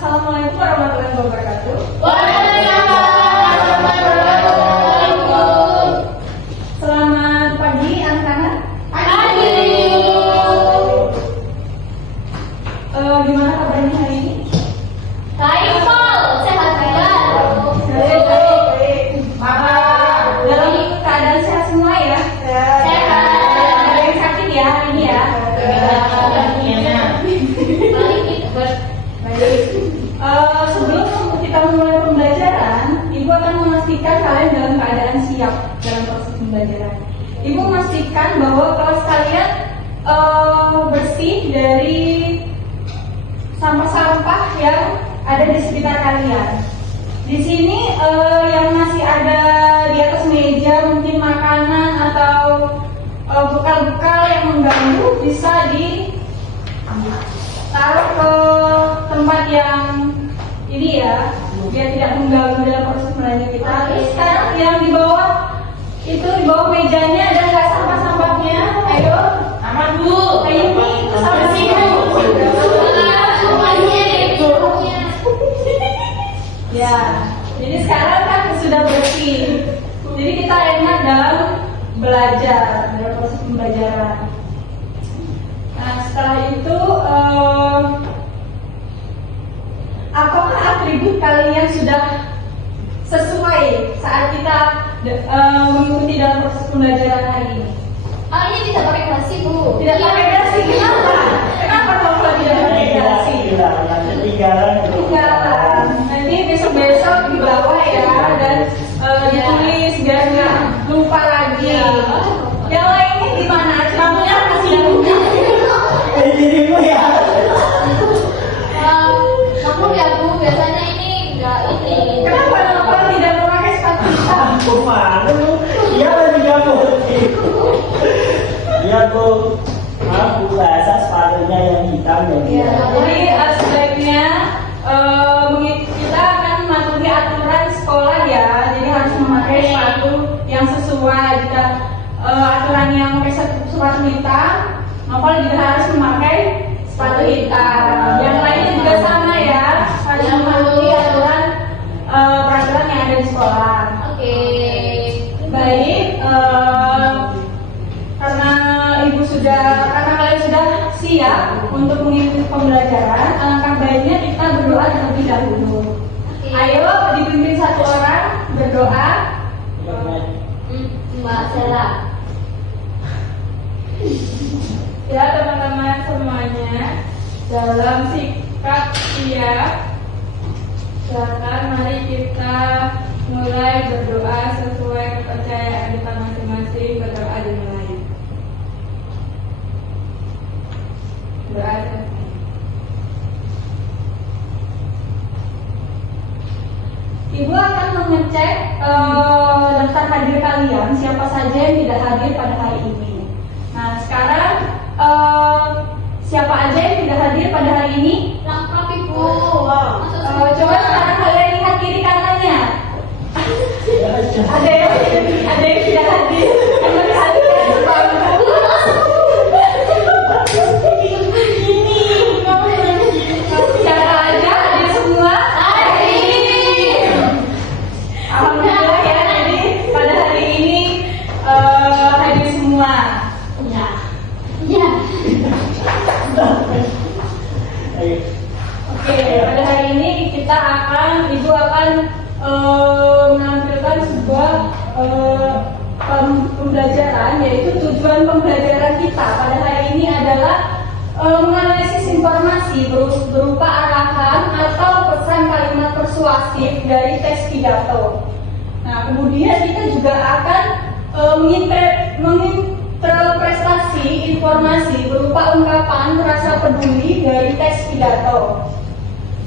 Assalamualaikum warahmatullahi wabarakatuh. Waalaikumsalam warahmatullahi wabarakatuh. Selamat pagi anak-anak. Pagi. Gimana kabarnya hari ini? Baik, Pol. Sehat juga. Baik. Dalam keadaan sehat semua ya? Sehat. Ada yang sakit ya hari ini ya? Baik. Sebelum kita mulai pembelajaran, Ibu akan memastikan kalian dalam keadaan siap dalam proses pembelajaran. Ibu memastikan bahwa kelas kalian bersih dari sampah-sampah yang ada di sekitar kalian. Di sini yang masih ada di atas meja mungkin makanan atau bekal-bekal yang mengganggu bisa ditaruh ke tempat yang ini ya, biar tidak mengganggu dalam proses belajar kita. Terus sekarang yang di bawah itu di bawah mejanya ada nggak sampah-sampahnya? Ayo, Aman, Bu. ayo nih, sampah sini. Ya, jadi sekarang kan sudah bersih. Jadi kita enak dalam belajar, dalam proses pembelajaran. Nah, setelah itu apakah atribut kalian sudah sesuai saat kita mengikuti dalam proses pembelajaran hari ini? Oh, ini tidak pakai dasi, Bu. Tidak pakai dasi, kenapa? Kenapa kalau tidak pakai dasi? Ketinggalan. Nanti besok-besok dibawa ya dan ditulis biar nggak lupa lagi. Yang lainnya gimana? Kamunya masih Maklum ya, Bu. Biasanya ini enggak ini. Kenapa tidak memakai sepatu hitam? Iya Bu, maaf Bu, bahasa sepatunya yang hitam ya. Ya, jadi sebaiknya kita akan mematuhi aturan sekolah ya. Jadi harus memakai sepatu yang sesuai. Jika aturan yang pakai sepatu hitam, Novel juga harus memakai sepatu hitam. Yang lainnya juga sama ya, harus mematuhi aturan peraturan yang ada di sekolah. Oke. Baik, karena kalian sudah siap untuk mengikuti pembelajaran, alangkah baiknya kita berdoa terlebih dahulu. Oke. Ayo dipimpin satu orang berdoa. Mbak Sela. Ya teman-teman semuanya, dalam sikap siap, silakan mari kita mulai berdoa sesuai kepercayaan kita masing-masing. Berdoa dimulai. Doa. Ibu akan mengecek daftar hadir kalian, siapa saja yang tidak hadir pada hari ini. Nah sekarang siapa aja yang tidak hadir pada hari ini? Lengkap, Ibu. Coba sekarang kalian lihat kiri kanannya. Ada yang tidak hadir. Yang tidak hadir kan sebangku. Ini siapa aja hadir semua? Hadir. Alhamdulillah ya, jadi pada hari ini hadir semua. Ya. Ya. Oke, pada hari ini Ibu akan menampilkan sebuah pembelajaran, yaitu tujuan pembelajaran kita pada hari ini adalah menganalisis informasi berupa arahan atau pesan kalimat persuasif dari teks pidato. Nah, kemudian kita juga akan menginterpretasi informasi berupa ungkapan rasa peduli dari teks pidato.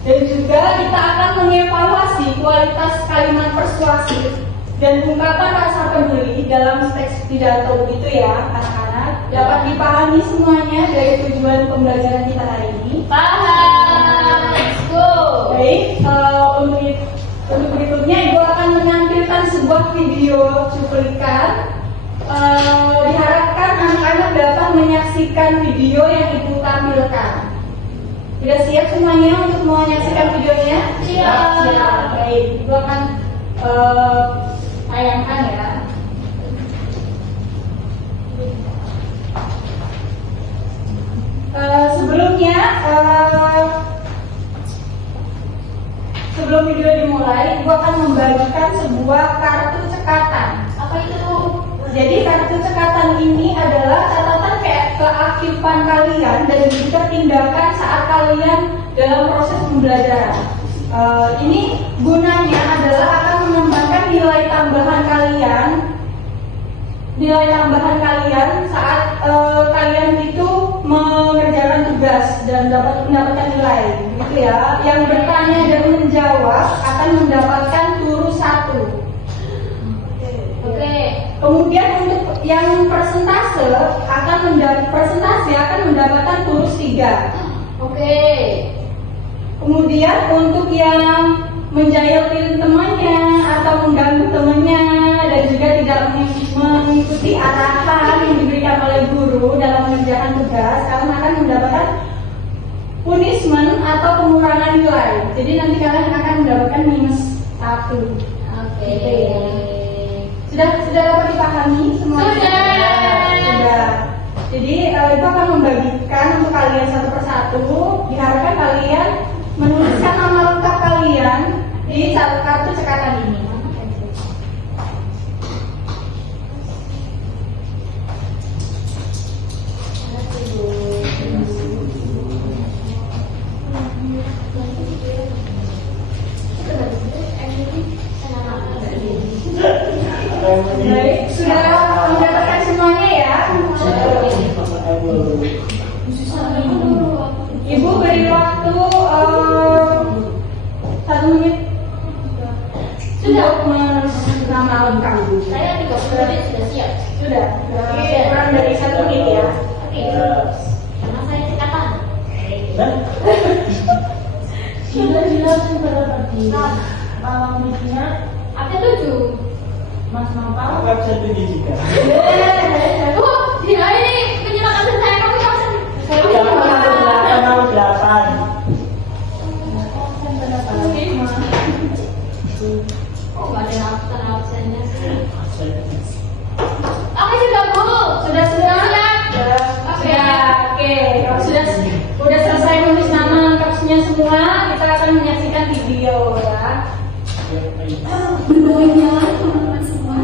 Dan juga kita akan mengevaluasi kualitas kalimat persuasif dan ungkapan rasa peduli dalam teks pidato, begitu ya anak-anak. Dapat dipahami semuanya dari tujuan pembelajaran kita hari ini? Paham. Let's go. Baik, untuk berikutnya Ibu akan menampilkan sebuah video cuplikan. Diharapkan anak-anak dapat menyaksikan video yang Ibu tampilkan. Sudah siap semuanya untuk menyaksikan video Ibu akan tayangkan ya. Sebelumnya, sebelum video dimulai, Ibu akan membagikan sebuah kartu cekatan. Apa itu? Jadi kartu cekatan ini adalah catatan keaktifan kalian dan juga tindakan saat kalian dalam proses pembelajaran. Ini gunanya adalah akan menambahkan nilai tambahan kalian saat kalian itu mengerjakan tugas dan dapat mendapatkan nilai, gitu ya. Yang bertanya dan menjawab akan mendapatkan turu 1. Oke. Kemudian untuk yang presentase akan mendapatkan turu 3. Oke. Kemudian untuk yang menjailin temannya atau mengganggu temannya dan juga tidak mengikuti arahan yang diberikan oleh guru dalam mengerjakan tugas, kalian akan mendapatkan punishment atau pengurangan nilai. Jadi nanti kalian akan mendapatkan -1. Oke. Sudah dapat dipahami semua? Sudah. Jadi Ibu akan membagikan untuk kalian satu persatu. Diharapkan kalian menuliskan nama lengkap kalian di satu kartu cekatan ini. Baik, sudah mendapatkan semuanya ya? Ibu beri waktu 1 menit sudah menulis nama lengkap. Saya 30 menit sudah siap. Sudah, kurang dari 1 menit ya. Oke. Karena saya cekatan. Sudah jelasin pada tadi. Nah, Malam meetingnya apa 7? Mas Nopal website pendidikan. Gila ini penjelasan saya kamu langsung. Jangan nomor 8. Oh, nggak ada absen-absennya sih. Oke, sudah Bu. Sudah. Oke. Oke. Kalau sudah selesai menulis nama lengkapnya semua, kita akan menyaksikan video ya. Berbagai jalan teman-teman semua.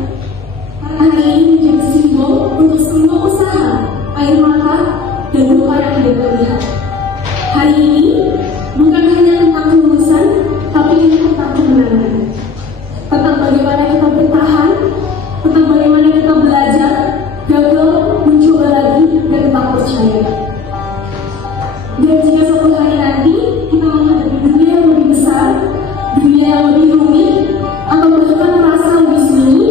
Hari ini menjadi simbol untuk semua usaha, air mata, dan doa yang tidak terlihat. Hari ini bukan hanya tentang kelulusan, tapi ini tentang kemenangan. Tentang bagaimana kita bertahan, tentang bagaimana kita belajar, gagal, mencoba lagi, dan tetap percaya. Dan jika suatu hari nanti kita menghadapi dunia yang lebih besar, dunia yang lebih rumit, atau bahkan merasa lebih sunyi,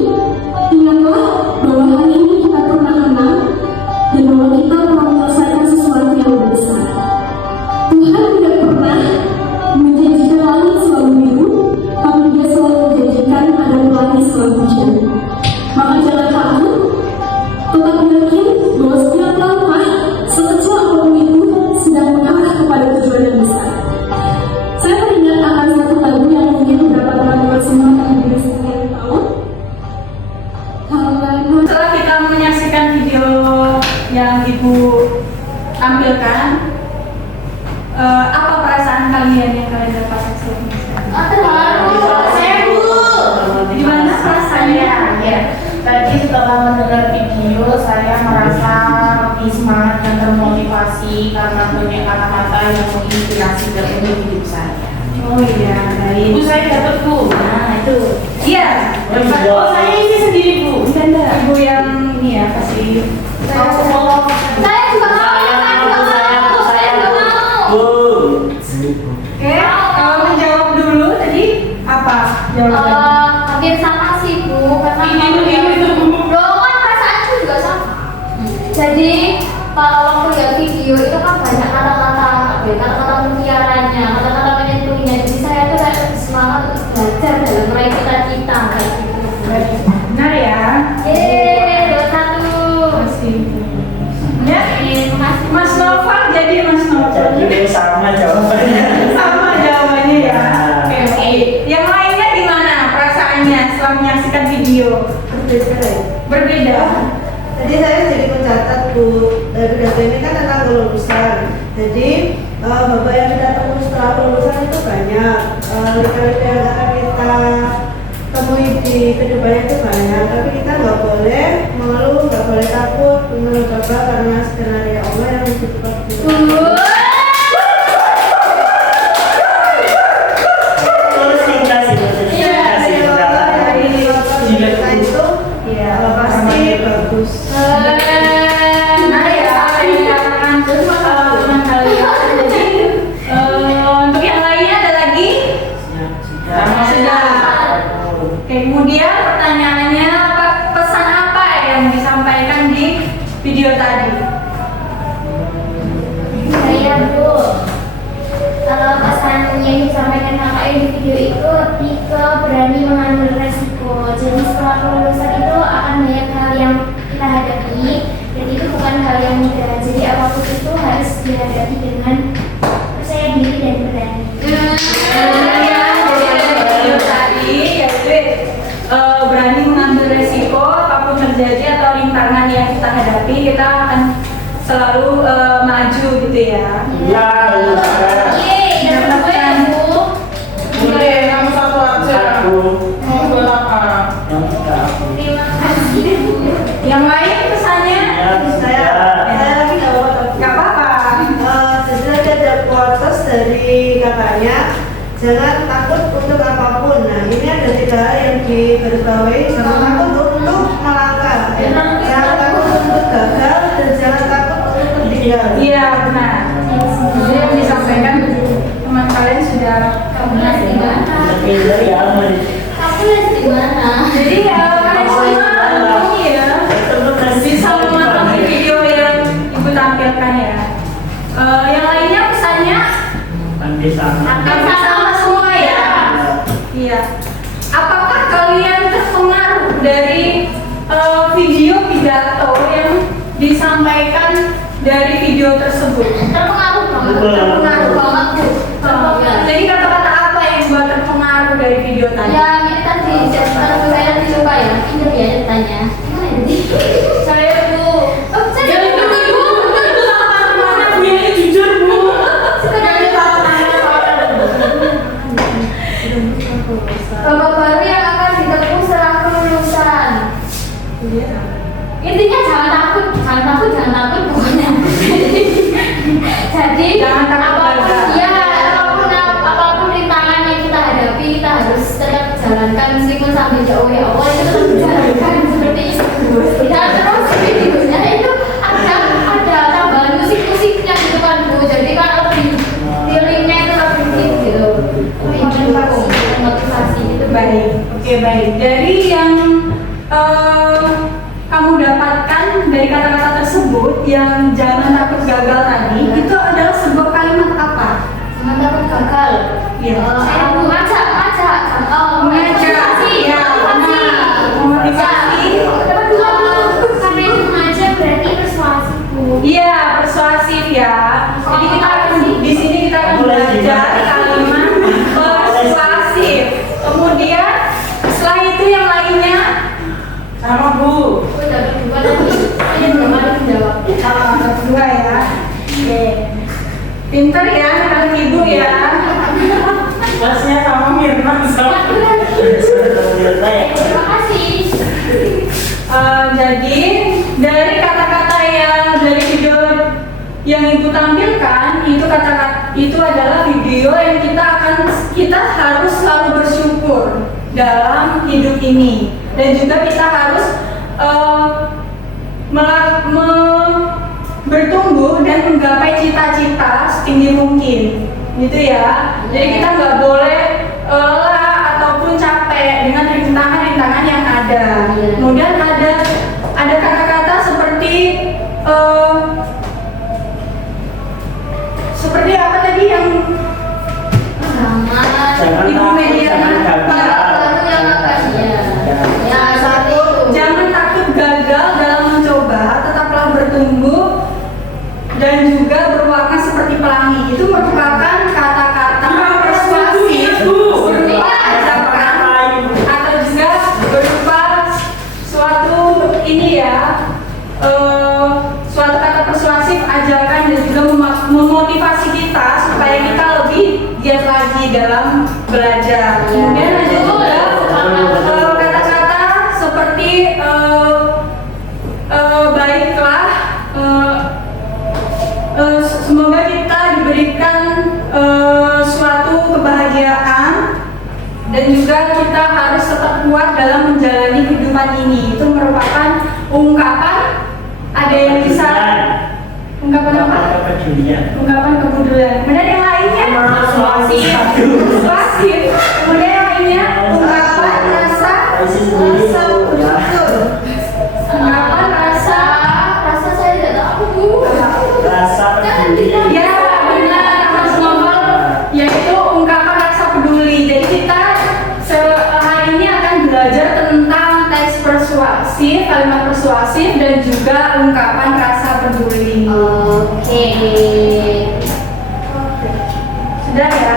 ingatlah bahwa hari ini kita pernah menang dan bahwa kita telah menyelesaikan sesuatu yang lebih besar. Tuhan tidak pernah menjanjikan langit selalu biru, tapi Dia selalu menjanjikan ada pelangi selalu hujan. Maka jangan takut, tetap yakin bahwa setiap langkah sekecil apapun itu sedang mengarah kepada tujuan yang besar. Saya teringat akan satu lagu yang mungkin beberapa teman-teman semua akan dengar sekian tahun. Setelah kita menyaksikan video yang Ibu tampilkan, apa perasaan kalian yang kalian dapat saksikan? Terharu. Saya Bu. Gimana perasaannya? Ya, tadi setelah mendengar video saya merasa lebih semangat dan termotivasi karena banyak kata-kata yang menginspirasi dalam hidup saya. Oh iya, baik. Bu, saya dapat Bu. Nah itu, iya. Oh, saya ini sendiri Bu. Enggak, Ibu yang ini ya kasih. Saya juga mau. Saya juga mau. Bu. Oke, kalau menjawab dulu tadi apa jawabannya? Hampir sama sih Bu, karena Ini loh kan perasaanku juga sama. Jadi kalau waktu lihat video itu kan banyak kata-kata mutiaranya, kata-kata menyentuhnya. Jadi saya tuh kayak lebih semangat untuk belajar dalam meraih cita-cita kayak gitu. Benar ya? Yeay, 21. Masih. Ya, Terima kasih Mas Noval jadi Mas Noval. Jadi sama jawabannya. Sama jawabannya ya. Nah. Oke. Yang lainnya gimana? video itu lebih ke berani mengambil resiko. Jadi setelah kelulusan itu akan banyak hal yang kita hadapi, dan itu bukan hal yang mudah. Jadi apapun itu harus dihadapi dengan percaya diri dan berani. Tadi yaitu berani mengambil resiko apapun terjadi atau rintangan yang kita hadapi, kita akan selalu maju gitu ya. Ya, Yeay, dapat gue ya Bu. Boleh, kamu satu aja. aku Kamu buat apa? yang kita aku. Terima kasih Bu. Yang lain pesannya? Saya lagi Gak apa-apa. jadi lagi ada quotes dari kakaknya, jangan takut untuk apapun. Nah ini ada 3 hal yang digarisbawahi. Jangan takut untuk melangkah, jangan takut untuk gagal, dan jangan takut untuk tertinggal. Iya benar. Jadi yang disampaikan teman kalian sudah. Kamu lagi di mana? pinter ya, Mas. Kamu lagi di mana? Jadi kalian semua ini ya bisa memahami video yang ibu tampilkan ya. Yang lainnya pesannya Pandai sama. hampir sama semua ya. Iya. Apakah kalian terpengaruh dari video pidato yang disampaikan dari video tersebut? Terpengaruh banget. Terpengaruh banget Bu. Terpengaruh. Jadi kata-kata apa yang buat terpengaruh dari video tadi? Ya, ini tadi kalau saya nanti coba ya, pinter ya ceritanya. Gimana ya tadi? Saya tuh Oh, saya jujur bu. babak baru yang akan ditempuh setelah kelulusan. Intinya jangan takut pokoknya. Jadi Jangan takut apapun gagal. ya, apapun rintangan yang kita hadapi, kita harus tetap jalankan meskipun sambil jauh ya Allah itu tetap dijalankan seperti itu. Dan terus videonya itu ada tambahan musik-musiknya gitu kan Bu. Jadi kan lebih feelingnya itu lebih gitu. Motivasi itu Baik, oke baik. Dari yang kamu dapatkan dari kata-kata tersebut, yang jangan takut gagal tadi, itu adalah sebuah kalimat apa? Jangan takut gagal. Iya. Saya mengajak. Mengajak. Ya, benar. Memotivasi. Karena itu mengajak berarti persuasi Bu. Iya, persuasif ya. Jadi kita akan di sini kita akan belajar kalimat persuasif. Kemudian setelah itu yang lainnya Sama Bu. Aku dapat dua lagi. Saya belum ada menjawab. kedua ya. Oke. Pinter ya anak ibu ya. Kelasnya sama Mirna sama. Terima kasih. Jadi dari kata-kata yang dari video yang ibu tampilkan itu adalah video yang kita harus selalu bersyukur dalam hidup ini, dan juga kita harus bertumbuh dan menggapai cita-cita setinggi mungkin gitu ya. Jadi kita nggak boleh lelah ataupun capek dengan rintangan-rintangan yang ada. Kemudian ada kata-kata seperti apa tadi yang Jangan Ibu takut, media jangan gagal. Baru yang apa ya? Ya satu. jangan takut gagal dalam mencoba, tetaplah bertumbuh dan juga berwarna seperti pelangi. Itu merupakan kata-kata persuasif berupa ajakan atau juga berupa suatu ini ya, suatu kata persuasif, ajakan, dan juga memotivasi kita supaya kita lebih giat lagi dalam belajar. Kemudian ada juga kata-kata seperti baiklah, semoga kita diberikan suatu kebahagiaan, dan juga kita harus tetap kuat dalam menjalani kehidupan ini. Itu merupakan ungkapan, ada yang bisa ungkapan apa? Ungkapan kepedulian. Kemudian yang lainnya persuasif. Kemudian yang lainnya ungkapan rasa ungkapan rasa saya tidak tahu Bu. Rasa peduli. ya benar Mas Novel, yaitu ungkapan rasa peduli. Jadi dan juga ungkapan rasa peduli. Oke. Sudah ya?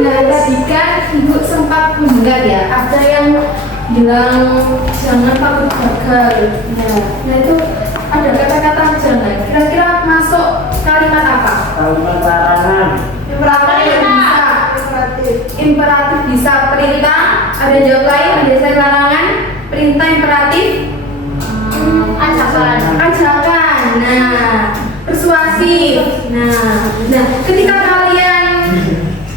Nah, tadi kan Ibu sempat mendengar ya, ada yang bilang jangan takut gagal. Nah itu ada kata-kata jangan. Kira-kira masuk kalimat apa? Kalimat larangan. Imperatif bisa, perintah. Ada jawab lain, ada saya larangan, perintah, imperatif, ajakan. Nah, persuasif. Nah, ketika kalian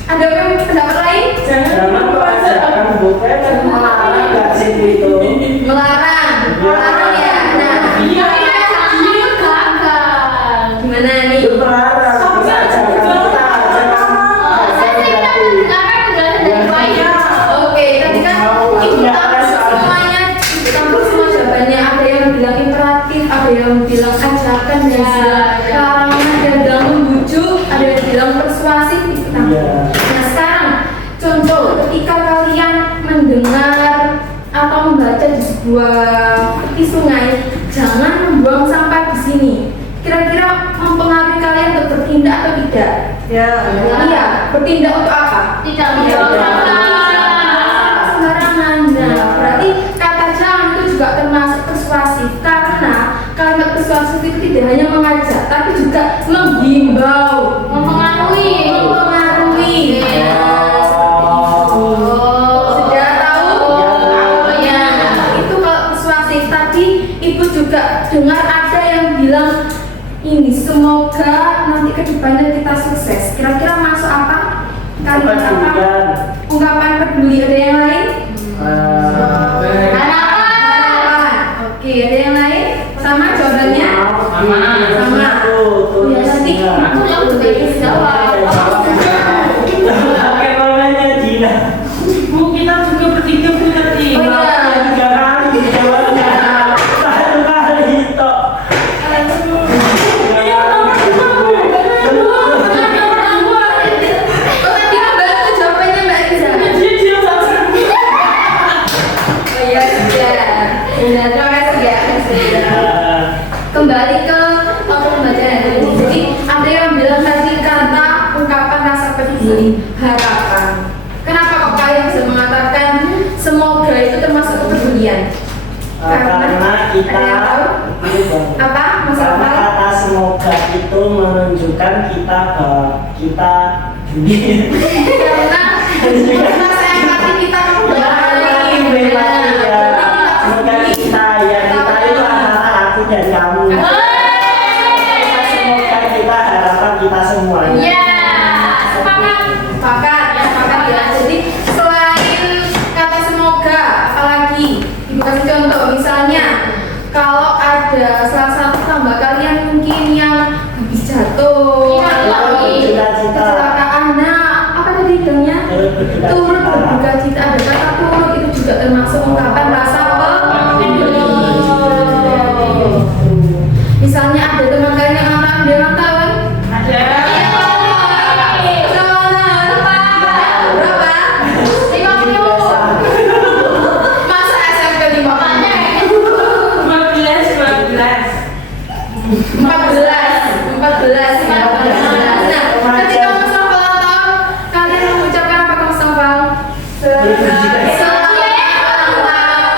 ada pendapat lain, Jangan kok ajakan bukan melarang gak sih itu. melarang ya. Nah, gagal. Gimana nih? Itu melarang, bukan ajakan kita. Oke, tadi kan ibu tahu semuanya, ibu tahu semua jawabannya. Ada yang bilang imperatif, ada yang bilang ajakan, ada yang bilang larangan, ada yang bilang membujuk, ada yang bilang persuasif. Nah, sekarang contoh ketika kalian mendengar atau membaca di sebuah tepi sungai, jangan membuang sampah di sini. Kira-kira mempengaruhi kalian untuk bertindak atau tidak? Ya. Iya, bertindak untuk apa? Tidak Sembarangan. Nah, berarti kata jangan itu juga termasuk persuasif karena kalimat persuasif itu tidak hanya mengajak, tapi juga menghimbau, mempengaruhi. Sudah tahu? Ya, itu kalau persuasif. Tadi ibu juga dengar ada yang bilang ini semoga nanti kedepannya kita sukses. Kira-kira masuk apa? Kalimat apa? Ungkapan peduli. Ada yang lain? Harapan. Oke, ada yang lain? Sama jawabannya? Sama. Ya nanti aku yang juga jawab. Bagaimana Dina? Bu, kita juga bertiga punya nih. Oh iya. 3 kali jawabnya. 1 kali tok. Oh tadi membantu jawabannya Mbak Riza. Oh iya sudah. Sudah, terima kasih ya. Kembali ke topik pembacaan tadi. Jadi ada yang bilang tadi kata ungkapan rasa peduli, harapan. Kenapa kok kalian bisa mengatakan semoga itu termasuk kepedulian? Karena kita ada yang tahu? Apa? Masalah karena apa? kata semoga itu menunjukkan kita bahwa kita Karena saya empati kita semoga kita itu antara aku dan kamu. Semoga kita harapan kita semuanya. Sepakat ya. Jadi selain kata semoga, apalagi ibu kasih contoh, misalnya kalau ada salah satu tambah kalian mungkin yang habis jatuh atau kecelakaan, nah apa tadi bilangnya? Turut berduka cita. Ada kata turut itu juga termasuk ungkapan rasa peduli. Misalnya ada teman kalian yang ulang tahun, masa SMP 5 14. Nah, ketika Mas Novel ulang tahun, kalian mengucapkan apa ke Mas Novel? Selamat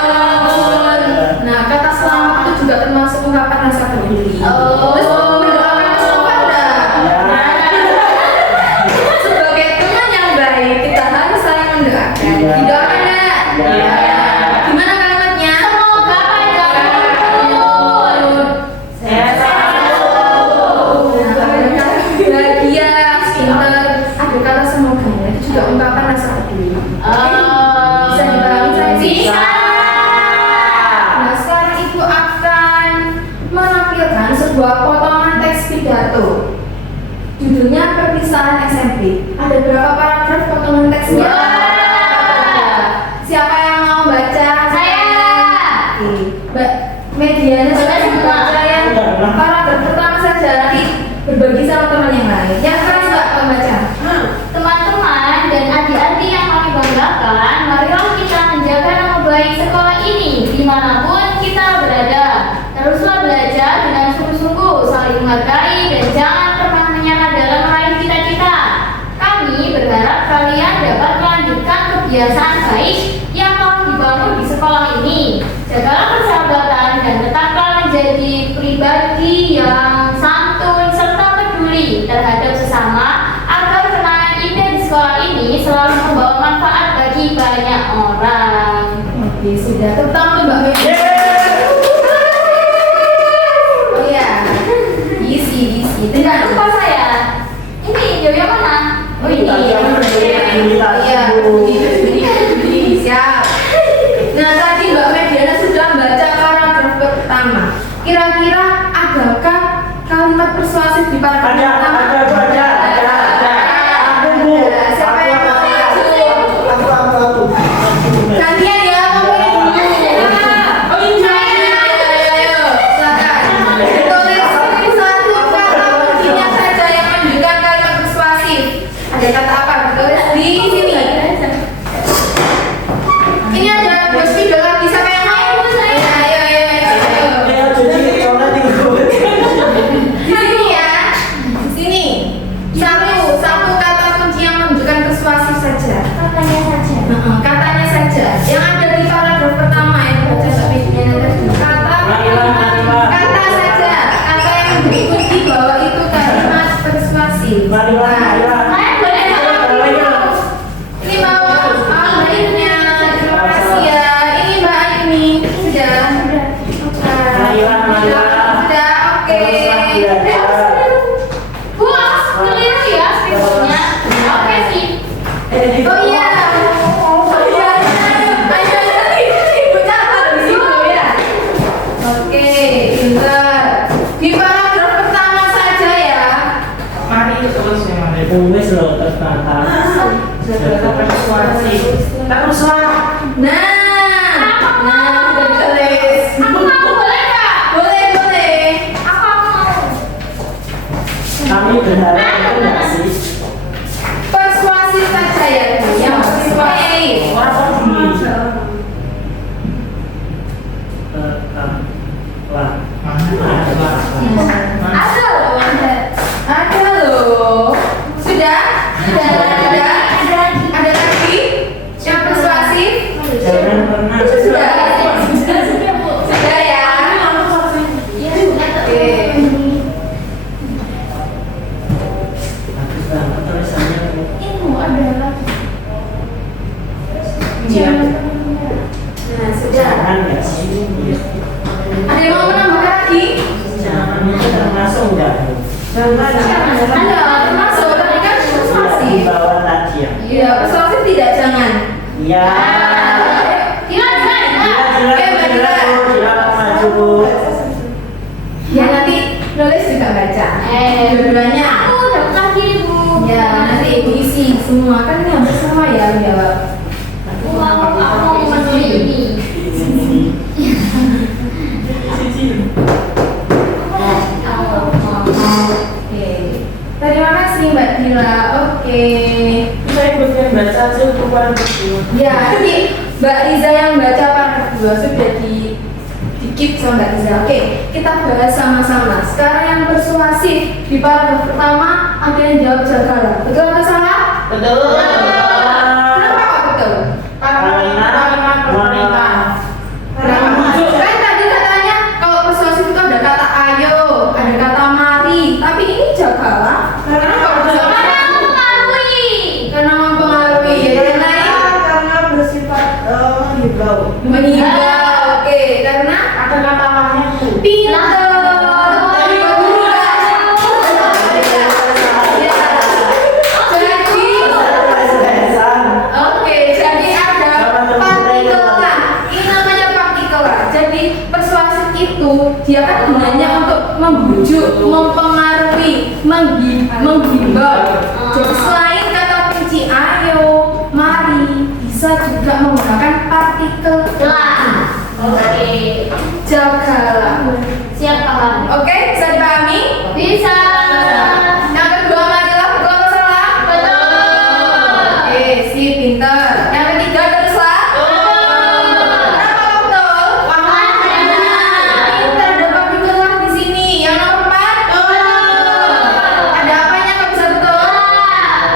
ulang tahun. Nah, kata selamat itu juga termasuk ungkapan rasa peduli. Terus mendoakan Mas Novel enggak? Sebagai teman yang baik, kita harus saling mendoakan. Didoakan enggak? Gimana kalimatnya? Semoga panjang umur. Bahagia, pintar, ada kata semoga itu juga ungkapan rasa peduli. Bisa dipahami saya? Bisa. Nah sekarang ibu akan menampilkan sebuah potongan teks pidato. Judulnya perpisahan SMP. Ada berapa paragraf potongan teksnya? Siapa yang mau baca? Saya. Oke. Mbak Mediana sudah membaca yang paragraf pertama saja, nanti berbagi sama teman yang lain. Yang keras Mbak pembaca. Teman menjadi pribadi yang santun serta peduli terhadap sesama agar kenangan indah di sekolah ini selalu membawa manfaat bagi banyak orang. Oke, sudah. Tepuk tangan Mbak Megi. Oh iya. Isi. Tidak lupa saya. Ini Yoyo mana? Oh ini. Iya. Budi. Siap. Nah, tadi Mbak Mediana sudah membaca paragraf pertama. Kira-kira adakah kalimat persuasif di paragraf pertama? Ada. Aku, Bu. Siapa yang mau maju? Aku. Kalian ya, ngomongin dulu. Oh iya. Ayo, silakan. Tulis satu kata kuncinya saja yang menunjukkan kalimat persuasif. Ada kata apa? Tulis di sini. Ini ada bos video lagi, siapa yang mau? Ayo. Ayo, cuci coba tinggal. Di sini ya. Di sini. Satu kata kunci yang menunjukkan persuasif saja. Katanya saja. Katanya saja. Yang ada di paragraf pertama yang baca tapi tadi. Kata saja. Kata yang diikuti bahwa itu kalimat persuasif. Marilah. Saya boleh nggak? Ini mau baiknya. Terima kasih ya. Ini Mbak Aini. Sudah. Sudah. Oke. Bu, keliru ya skripsinya. Oke sih. Oh iya. Ayo ibu catat di situ ya. Oke, pintar. Di paragraf pertama saja ya. Mari terus ya, mari. Wes lo tertata. Jaga persuasi. Teruslah. Nah, sudah ditulis. Aku mau boleh nggak? Boleh. Aku mau. Kami berharap itu nggak sih? Persuasif saja ya, Bu. Yang persuasif. Apa ini? Lah. Ada loh. Ada loh. Sudah? Ada lagi? Yang persuasif? Jangan pernah. Sudah ya. Oke. Bagus banget tulisannya, Bu. Ilmu adalah Iya. Nah, sudah. Jangan nggak sih? Ada yang mau menambah lagi? Jangan itu termasuk nggak, Bu? Ada, termasuk. Tadi kan Di persuasif. bawah tadi ya. Iya, persuasif tidak jangan. Iya. Gila. Maju, Bu. Ya nanti nulis juga baca. Dua-duanya. Aku udah lagi Bu. Ya nanti ibu isi semua kan ini hampir semua ya jawab. Aku mau memenuhi ini. Oke. Terima kasih Mbak Dila. Oke. Saya ikutnya baca cukup begitu. Ya nanti Mbak Riza yang baca paragraf 2 sudah dikit sama Mbak Riza. Oke, kita bahas sama-sama. Sekarang yang persuasif di paragraf pertama ada yang jawab Jagala. Betul atau salah? Betul. Kenapa kok betul? Kalimat pemerintah. Kan tadi katanya kalau persuasif itu ada kata ayo, ada kata mari, tapi ini Jagala. Kenapa kok bisa? Karena mempengaruhi. Ya, yang lain Karena bersifat himbau. mengimbau. Oke, karena Ada kata lainnya, Bu. pintar. Jadi ada partikelan. Ini namanya partikelan. Jadi persuasif itu dia kan gunanya untuk membujuk, mempengaruhi, menghimbau. Jadi selain kata kunci ayo, mari, bisa juga menggunakan partikel Oke. Jagala. Siap paham. Oke, bisa dipahami? Bisa. Yang kedua majalah betul atau salah? Betul. Oke, si pintar. Yang ketiga teruslah. Kenapa betul? Pintar ada partikelan di sini. Yang nomor 4. Ada apanya kok bisa betul?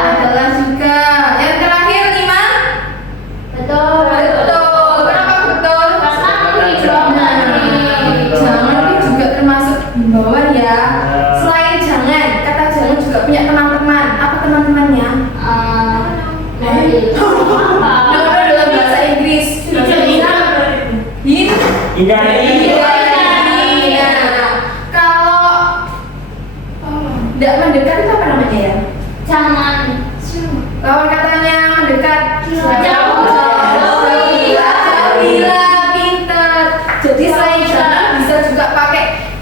Adalah juga. Yang terakhir 5. Betul. Betul. Kenapa betul? Karena aku dijawab lagi. Jangan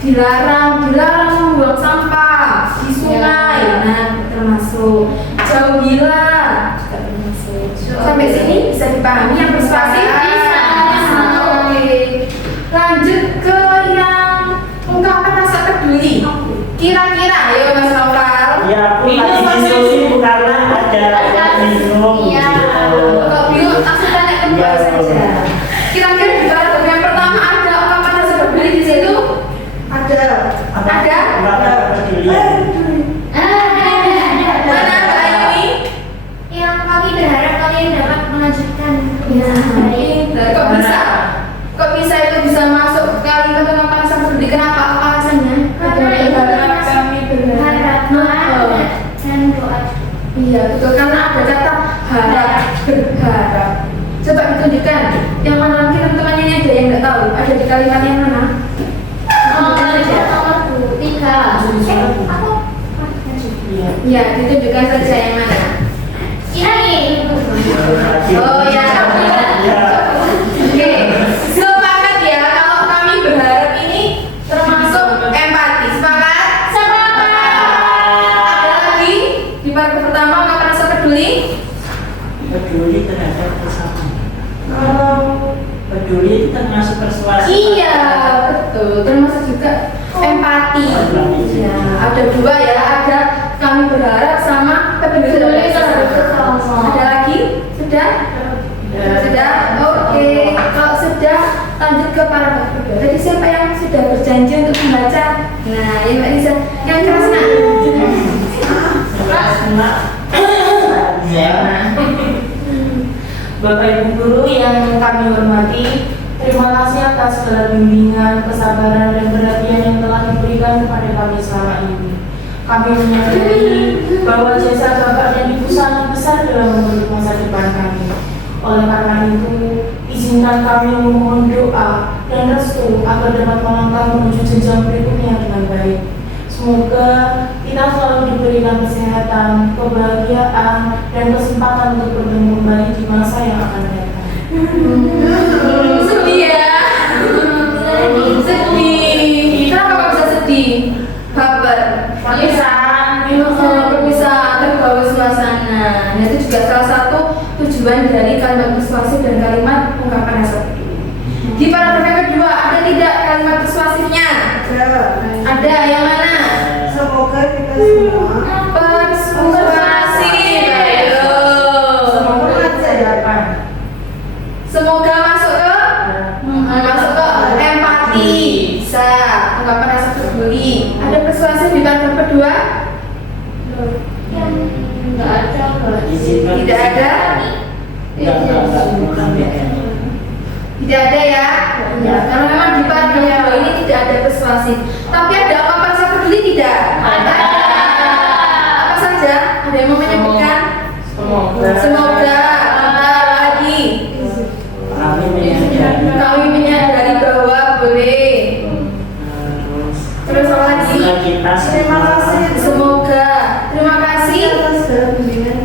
dilarang membuang sampah di sungai, nah termasuk. Jauh gila juga termasuk. Sampai sini bisa dipahami yang persuasif? Bisa. Oke. Lanjut ke yang ungkapan rasa peduli. Kira-kira, ayo Mas Noval. Ya aku lagi diskusi karena ada yang bingung. Iya. Kalau bingung langsung tanya ke Mbak saja. Kira-kira di paragraf yang pertama ada ungkapan rasa peduli di situ? Ada. Ada? Ungkapan peduli. Mana Mbak Aini? Yang kami berharap kalian dapat melanjutkan Ya, kebiasaan. kok bisa itu bisa masuk kalimat ungkapan rasa peduli? Kenapa? Apa alasannya? Karena kami berharap. harap dan doa. Iya betul, karena ada kata harap, berharap. Coba ditunjukkan. Yang mana lagi teman-temannya ini ada yang nggak tahu? Ada di kalimat yang mana? Nomor 3. Aku Ya, ditunjukkan saja yang mana. ini. Oh ya. Oke, sepakat ya kalau kami berharap ini termasuk empati. Sepakat? Ada lagi di paragraf pertama ungkapan rasa peduli? Peduli terhadap sesama. Peduli itu termasuk persuasi. Iya, betul. Termasuk juga empati. Ya, ada dua ya, ada kami berharap sama peduli terhadap sesama. Ada lagi? Sudah? Sudah? Oke. Kalau sudah, lanjut ke paragraf kedua. Tadi siapa yang sudah berjanji untuk membaca? Nah, yang Mbak Lisa, yang keras nak. Bapak Ibu Guru yang kami hormati, terima kasih atas segala bimbingan, kesabaran, dan perhatian yang telah diberikan kepada kami selama ini. Kami menyadari bahwa jasa Bapak dan Ibu sangat besar dalam membentuk masa depan kami. Oleh karena itu, izinkan kami memohon doa dan restu agar dapat melangkah menuju jenjang berikutnya dengan baik. Semoga kita selalu diberikan kesehatan, kebahagiaan, dan kesempatan untuk bertemu kembali di masa yang akan datang. Sedih ya? Sedih. Kenapa kok bisa sedih? Baper. Perpisahan terbawa suasana. Nah, itu juga salah satu tujuan dari kalimat persuasif dan kalimat ungkapan rasa peduli. Di paragraf yang kedua, ada tidak kalimat persuasifnya? Ada, yang mana? Semoga kita semua Persuasif. Ayo. Semoga masuk ke empati. Bisa. Ungkapan rasa peduli. Ada persuasif di paragraf kedua? Enggak ada. Tidak ada. Tidak ada ya? Ya, karena memang di paragraf kedua ini tidak ada persuasif. Tapi ada ungkapan rasa peduli tidak? Ada. Apa saja? Ada yang mau menyebutkan? Semoga. Bentar lagi. Kami menyadari bahwa boleh. Terus apa lagi? terima kasih. Semoga. Terima kasih. Atas segala bimbingan.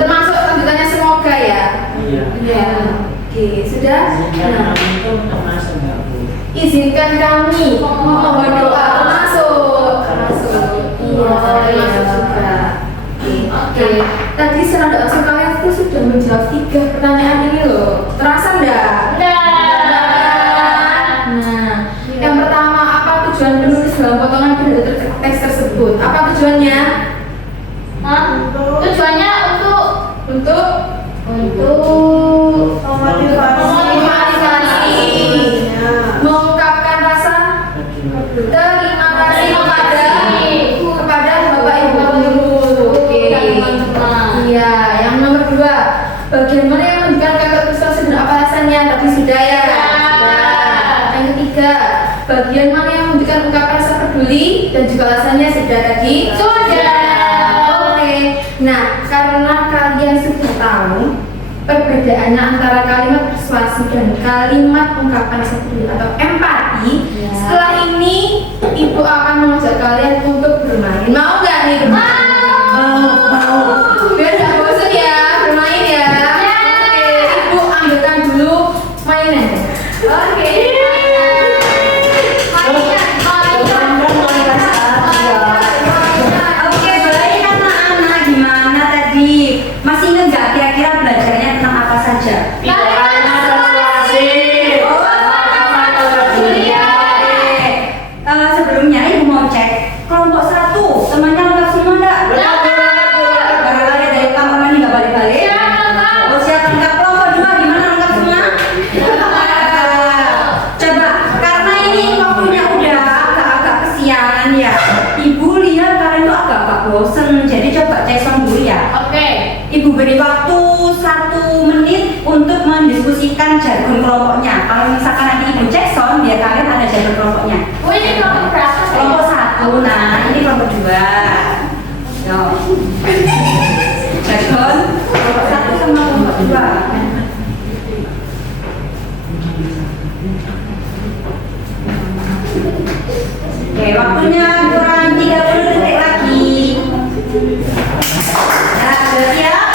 Termasuk lanjutannya semoga ya? Iya. Ya. Oke, sudah? Nah, Itu termasuk nggak Bu? izinkan kami memohon doa termasuk. Iya, termasuk juga. Oke. Tadi secara langsung kalian itu sudah menjawab 3 pertanyaan ini loh. Terasa enggak? Nah, yang pertama, apa tujuan penulis dalam potongan pidato teks tersebut? Apa tujuannya? Tujuannya untuk Memotivasi. Mengungkapkan rasa terima kasih kepada Bapak Ibu Guru. Oke. Iya, yang nomor 2, bagaimana yang menunjukkan kata persuasi dan apa alasannya? Tadi sudah ya. Sudah. Yang ketiga, bagian mana yang menunjukkan ungkapan rasa peduli dan juga alasannya sudah tadi. Sudah. Oke. Nah, karena kalian sudah tahu perbedaannya antara kalimat persuasi dan kalimat ungkapan rasa peduli atau empati, setelah ini Ibu akan mengajak kalian untuk bermain. Mau nggak nih bermain? Mau. Biar nggak bosan ya bermain ya. Oke, Ibu ambilkan dulu mainan. Oke. mainan memberi waktu 1 menit untuk mendiskusikan jargon kelompoknya. Kalau misalkan nanti ibu cek sound, biar kalian ada jargon kelompoknya. Oh, ini kelompok berapa? Kelompok 1, nah ini kelompok 2. Yo. Jargon kelompok 1 sama kelompok 2. Oke, waktunya kurang 30 detik lagi. Nah, sudah siap?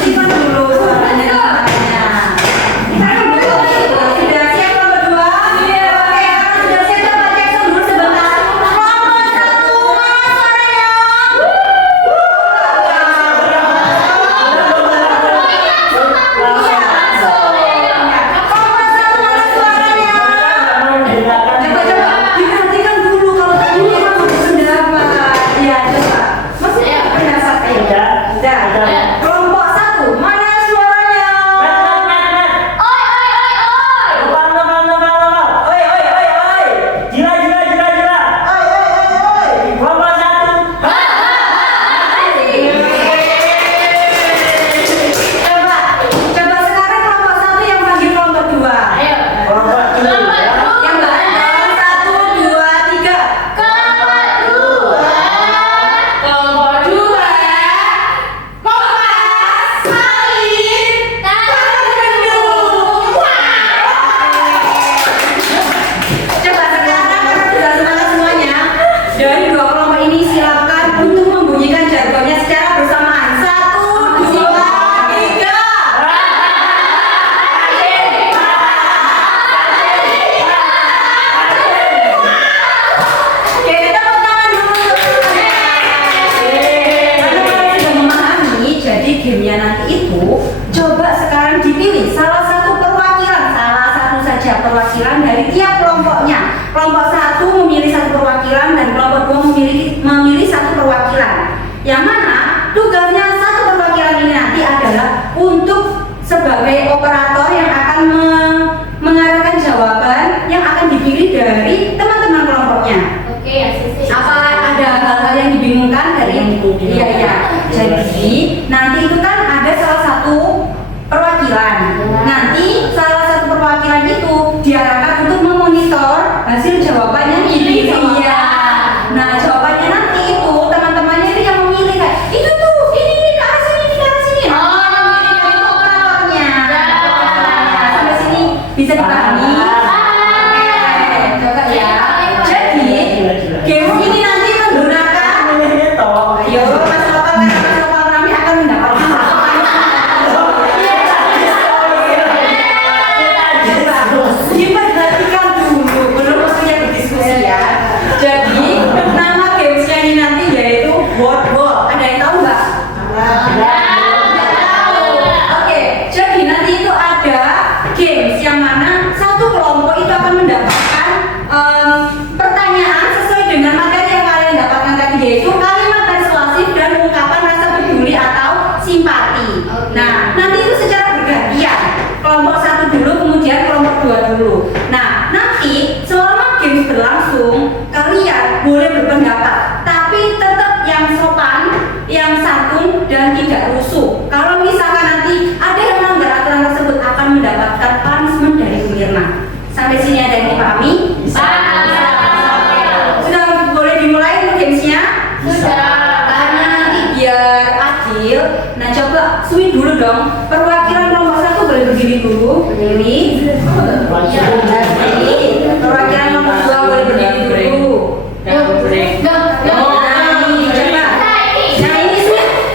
Simpan dulu suaranya. Kita kan belum. Sudah siap kelompok 2? Iya. Oke, kalau sudah siap coba cek sound dulu sebentar. Kelompok 1, mana suaranya? Coba diperhatikan dulu kalau tadi memang berpendapat. Ya, coba. Maksudnya pendapat Udah. Kelompok 1, mana suaranya? Coba sekarang kelompok 1 yang panggil kelompok 2. Yang bareng 1, 2, 3. Coba sekarang karena sudah semangat semuanya, dari 2 kelompok ini silakan untuk membunyikan jargonnya secara bersamaan. 1, 2, 3. Oke, tepuk tangan dulu untuk semuanya. Karena kalian sudah memahami, jadi gamenya nanti itu coba sekarang dipilih salah satu perwakilan dari tiap kelompoknya. Kelompok 1 memilih 1 perwakilan dan kelompok 2 memilih 1 perwakilan. Yang mana tugasnya 1 perwakilan ini nanti adalah untuk sebagai operator yang akan mengarahkan jawaban yang akan dipilih dari teman-teman kelompoknya. Oke, ya, sisi. Apa ada hal-hal yang dibingungkan dari iya. Jadi nanti itu kan ada salah satu perwakilan. Nanti salah satu perwakilan itu diarahkan untuk memonitor hasil jawaban yang dipilih. Iya. Nah, jawabannya nanti itu teman-temannya itu yang memilih kayak itu tuh ini ke arah sini, ini ke arah sini. Nanti yang memilih dari operatornya. Sampai sini bisa dipahami? Oke, coba ya. Jadi game ini nanti menggunakan ayo Mas Lopal, karena Mas Lopal kami akan mendapatkan diperhatikan dulu belum waktunya berdiskusi ya. Jadi nama gamesnya ini nanti yaitu word wall. Ada yang tahu nggak? Nggak tahu. Oke, jadi nanti itu ada games yang mana satu kelompok itu akan mendapatkan pertanyaan sesuai dengan materi yang kalian dapatkan tadi, yaitu kalimat persuasif dan ungkapan rasa peduli atau simpati. Nah, nanti itu secara bergantian. Kelompok 1 dulu, kemudian kelompok 2 dulu. Nah, nanti selama games berlangsung, kalian boleh berpendapat, tapi tetap yang sopan, yang santun, dan tidak rusuh. Kalau misalkan nanti ada yang melanggar aturan tersebut akan mendapatkan punishment dari Bu Mirna. Sampai sini ada yang dipahami? Sudah boleh dimulai untuk gamesnya? Karena nanti biar adil. Nah, coba Sui dulu dong. Perwakilan kelompok 1 boleh berdiri dulu. Berdiri. Perwakilan kelompok 2 boleh berdiri dulu. Nah, ini coba. Nah, ini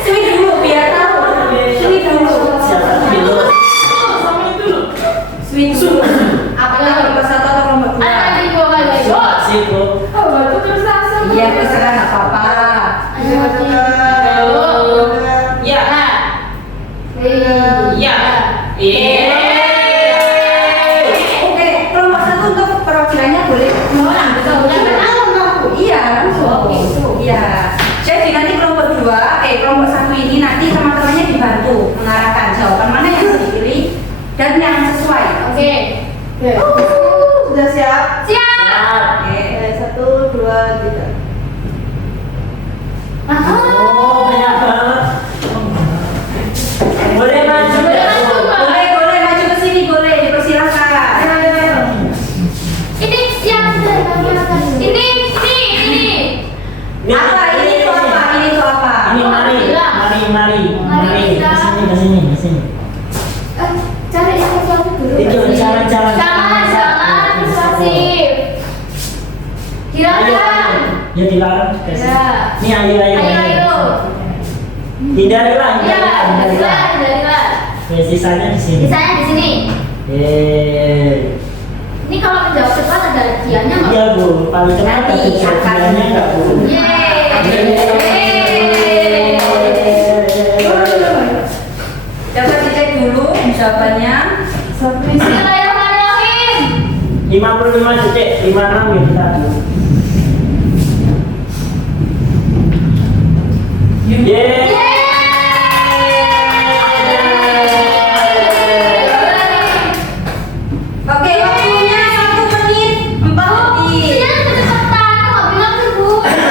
Sui dulu biar tahu. Sui dulu. Sui dulu. Apakah kelompok 1 atau kelompok 2? Iya, terserah, nggak apa-apa. Oke, kelompok 1 untuk perwakilannya boleh mengulang. Iya, langsung. Iya. Jadi nanti kelompok 1 ini nanti teman-temannya dibantu mengarahkan jawaban mana yang harus dipilih dan yang sesuai. Oke. Sudah siap? Siap. Oke. 1, 2, 3. Oh, banyak banget. Boleh maju. Boleh maju ke sini, boleh dipersilakan. Ini yang ini. Apa ini tuh apa? Ini tuh apa? Ini mari. kita. Ke sini. Cari sesuatu dulu. Itu jalan. Jangan persuasif. Silakan. Ya dilarang. Ya. Ini ayo. Hindarilah. Ya, hindarilah. Ya, sisanya di sini. Misalnya di sini. Ini kalau menjawab cepat ada hadiahnya nggak? Iya Bu, paling cepat Nanti tapi akan. hadiahnya nggak Bu. Dapat dicek dulu jawabannya. Bismillahirrahmanirrahim. 55 detik, 56 ya kita dulu. Yeay. Oke, waktunya 1 menit 4 detik.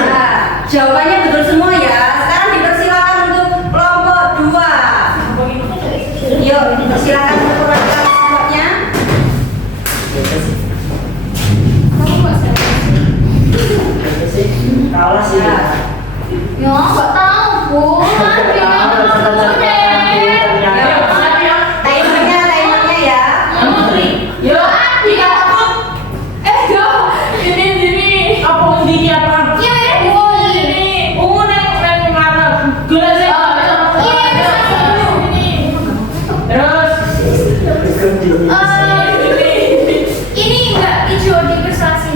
Nah, jawabannya betul semua ya. Sekarang dipersilakan untuk kelompok 2. Yuk, dipersilakan untuk kelompoknya. Kalah sih. Nah, Ya, nggak tahu, Bu. timernya ya. Yo, tiga takut. Ini. Apa ini apa? Iya, Bu. Ini. Ungu neng mana? Gelas ya. Terus. Ini enggak hijau di persuasi.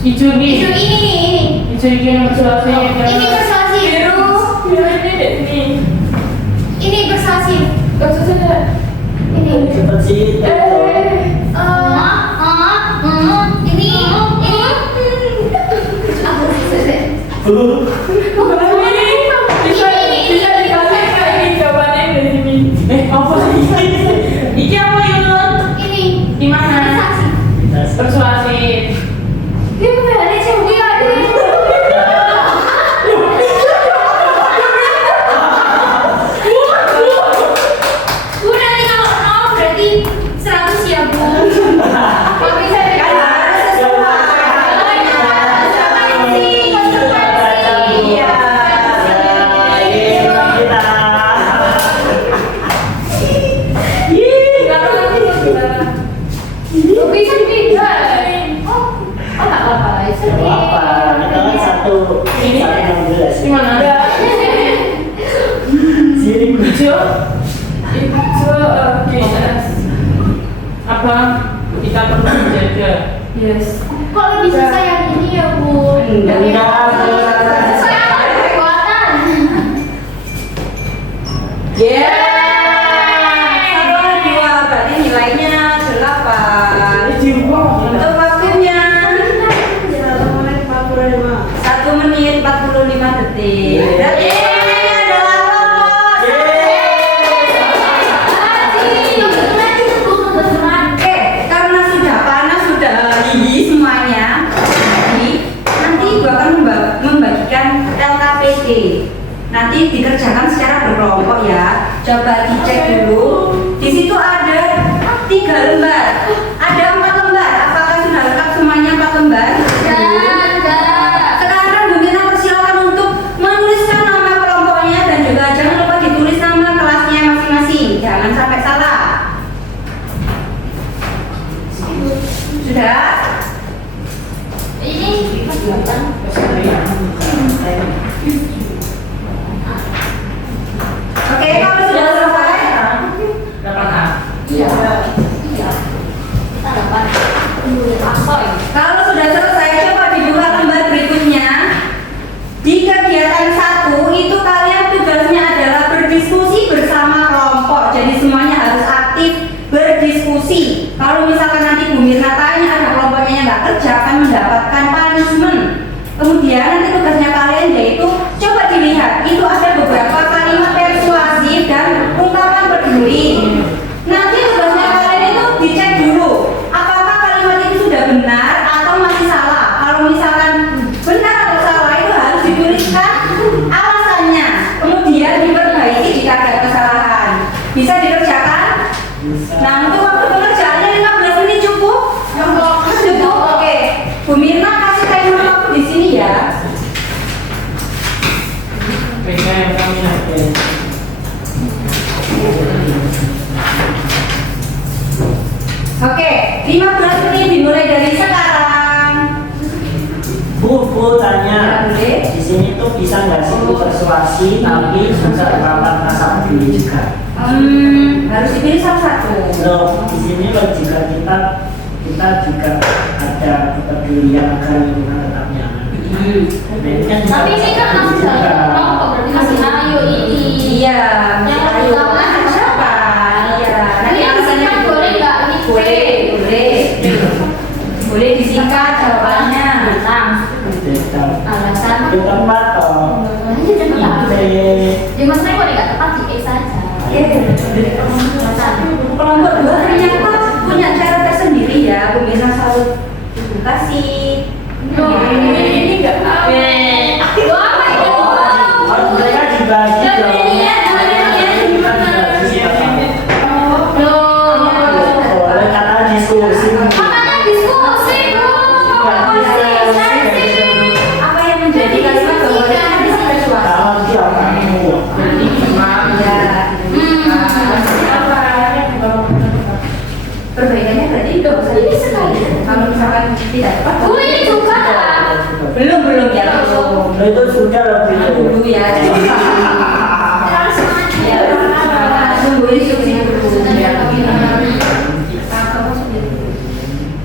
Hijau nih. Hijau ini. Hijau ini yang persuasi. Ini persuasi. Biru. Biru ini deh nih. Ini persuasi. Ini. Cepet sih. Bisa dikasih kayak ini jawabannya dari sini. Apa sih? Iki apa Yun? Ini. Di mana? Persuasif. Dia bukan ada cewek ada. Bu, nanti kalau mau berarti 100 ya, Bu. Kalau bisa Kan harus sesuai. Iya. bisa beda. Oh, nggak apa-apa. It's okay. Apa? Kita kan satu 16. Gimana ada? Sini Hijau. Apa? Kita perlu menjaga. Yes. Kok lebih susah yang ini ya, Bu? Enggak. Saya apa kekuatan? Satu 2 berarti nilainya 8. Untuk waktunya 1 menit 45 detik. Berarti waktunya adalah kelompok. Karena sudah panas, sudah dingin semuanya, jadi nanti Ibu akan membagikan LKPD. Nanti dikerjakan secara berkelompok ya. Coba dicek dulu. Di situ ada 3 lembar, ada 4 lembar. Apakah sudah lengkap semuanya 4 lembar? Sekarang Bu Mirna persilakan untuk menuliskan nama kelompoknya dan juga jangan lupa ditulis nama kelasnya masing-masing. Jangan sampai salah. Sudah? Ini Oke, kalau sudah selesai. Dapat A. Kalau sudah selesai, coba dibuka lembar berikutnya. Di kegiatan 1 itu kalian tugasnya adalah berdiskusi bersama kelompok. Jadi semuanya harus aktif berdiskusi. Kalau misalkan nanti Bu Mirna tanya ada kelompoknya yang nggak kerja akan mendapatkan punishment. Kemudian nanti tugasnya kalian yaitu coba dilihat itu ada beberapa kalimat persuasif dan ungkapan peduli. Nanti tugasnya kalian itu dicek dulu apakah kalimat itu sudah benar atau masih salah. Kalau misalkan benar atau salah itu harus dituliskan dimulai dari sekarang. Bu tanya, Boleh. di sini tuh bisa nggak sih Bu persuasi tapi juga rapat rasa peduli juga? Harus dipilih salah satu. Loh, di sini loh jika kita juga ada kepedulian agar lingkungan tetap nyaman. Nah, ini kan juga Tapi ini kan masih juga. dalam kelompok, berarti masih ayo ini. Iya. Yang Ayo, pertama siapa? Iya. Nanti Ini alasannya disingkat boleh nggak? Ini P. boleh. Boleh disingkat jawabannya. Tetap. Alasan. Itu tempat toh. Ini cepat. Ya maksudnya kalau nggak tepat di X saja. Alasan. Kelompok dua ternyata punya cara tersendiri ya, pemirsa salut. Terima kasih. Ini nggak. Wah, Oh, mereka dibagi Dan dong. ini ya, Kita dibagi siapa? Boleh kata diskusi. makanya diskusi Bu. Apa yang menjadi kalimat bahwa ini sampai suara? Kalau dia kamu. Perbaikannya berarti dong Ini sekali. kalau misalkan tidak tepat Bu ini juga. belum ya belum Nah, itu sudah lebih dulu ya ya tunggu instruksi dulu ya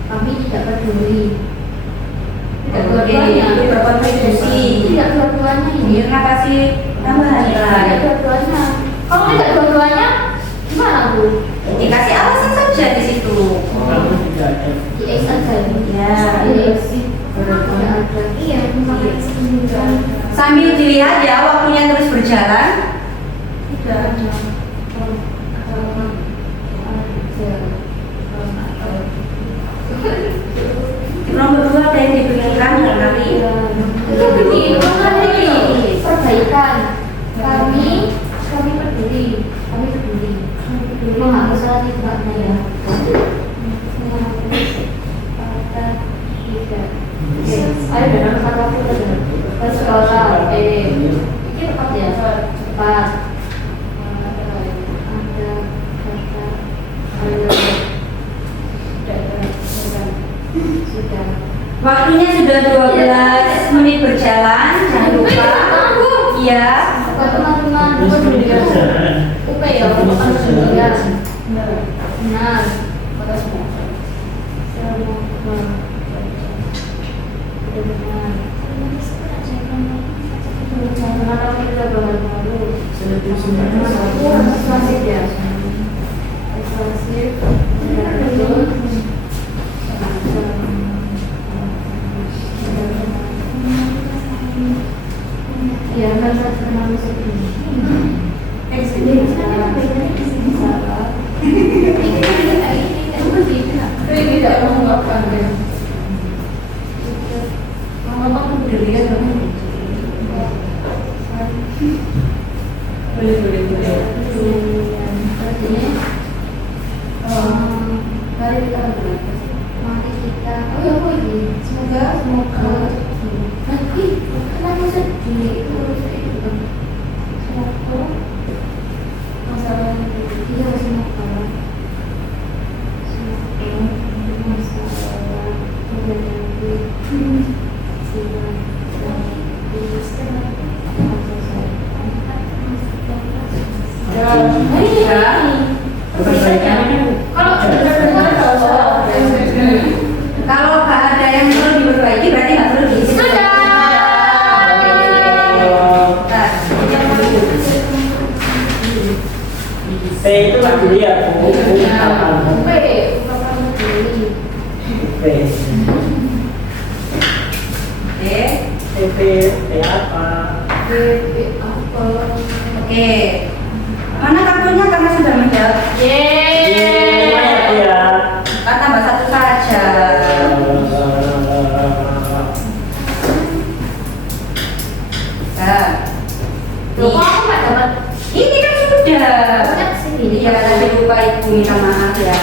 Kami tidak peduli. Tidak oke dua-duanya. itu bapak diskusi Tidak dua-duanya ini. Mirna kasih tambahan Tidak ya dua-duanya. Kalau tidak dua-duanya, gimana Bu? dikasih alasan saja di situ Kamu tidak ada. Di X saja. ya Tidak ada. Iya, sambil dilihat ya waktunya terus berjalan tidak ada. nomor 2 ada yang diberikan kali Itu begini, perbaikan. Kami peduli. Kami peduli. Menghapus salah tidaknya ya. Ayo dalam satu waktu ke sekolah. Ini tepat ya. Tepat. Ada kata. Ayo. Sudah. waktunya sudah 12 menit berjalan jangan lupa iya Buat teman-teman peduli ya. UP ya, untuk peduli ya. Benar. Ya, kan saya terlalu sedih. Tidak mengungkapkan ya. Mama pendirian boleh mari kita berdoa. Mari kita. Oh ya, oh ini. Semoga. Ih, kenapa sedih? Itu kan. Semoga. Masalah iya semoga. kalau nggak ada yang perlu diperbaiki berarti nggak perlu diisi Sudah. P itu lagi lihat buku apa? UP, Bapak Menteri. P. oke P apa? BP apa? oke mana kartunya karena sudah menjawab Banyak ya. kan tambah satu saja nah Loh, kok aku nggak dapat? ini kan sudah Kan sini. iya tadi lupa ibu minta maaf ya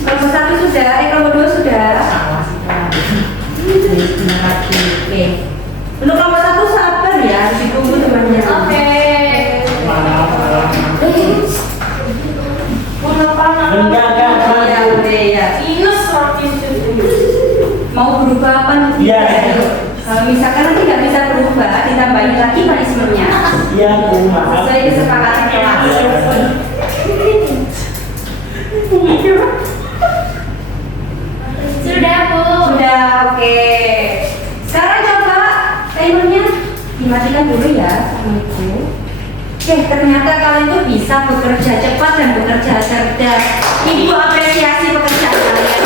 kelompok 1 sudah kelompok 2 sudah oke untuk kelompok 1 sabar ya harus ditunggu temannya Oke. Enggak. ya udah ya Minus 150. mau berubah apa nanti? Iya. Kalau misalkan nanti nggak bisa berubah, ditambahin lagi punishment-nya. Iya, Bu, maaf. Sesuai kesepakatan kelas. Sudah, Bu. Sudah, oke. Sekarang coba timernya dimatikan dulu ya sama Ibu. Oke, ternyata kalian tuh bisa bekerja cepat dan bekerja cerdas. Ibu apresiasi pekerjaan kalian.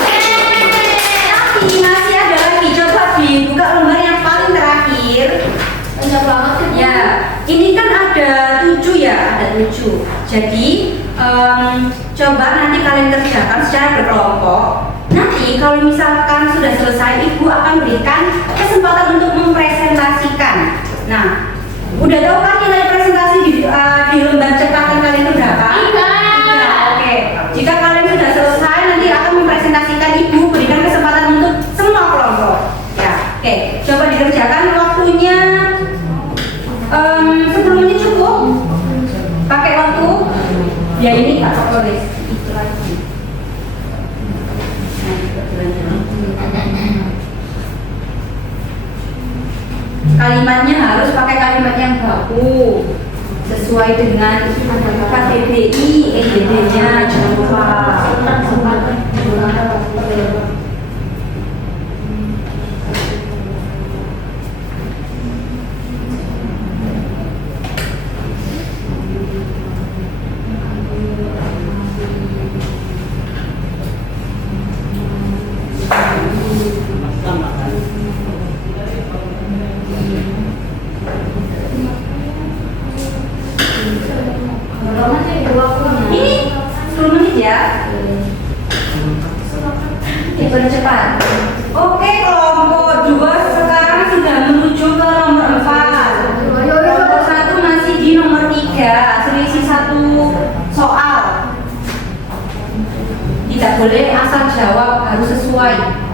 Tapi masih ada lagi, coba dibuka lembar yang paling terakhir. Banyak banget ya. Ya, ini kan ada 7 ya, ada 7. Jadi coba nanti kalian kerjakan secara berkelompok. Nanti kalau misalkan sudah selesai, Ibu akan berikan kesempatan untuk mempresentasikan. Nah, udah tahu kan nilai presentasi di lembar cetakan kalian itu berapa? 3. Oke. Jika kalian sudah selesai, nanti akan mempresentasikan, Ibu berikan kesempatan untuk semua kelompok. Ya, oke. Coba dikerjakan waktunya 10 menit cukup. Pakai waktu. Ya ini Kak tulis itu lagi. Kalimatnya harus pakai kalimat yang baku sesuai dengan KTBI, EGD-nya, jangan lupa. Ini 10 menit ya. Dipercepat. Oke, kelompok 2 sekarang sudah menuju ke nomor 4. Kelompok 1 masih di nomor 3, selisih 1 soal. Tidak boleh asal jawab, harus sesuai.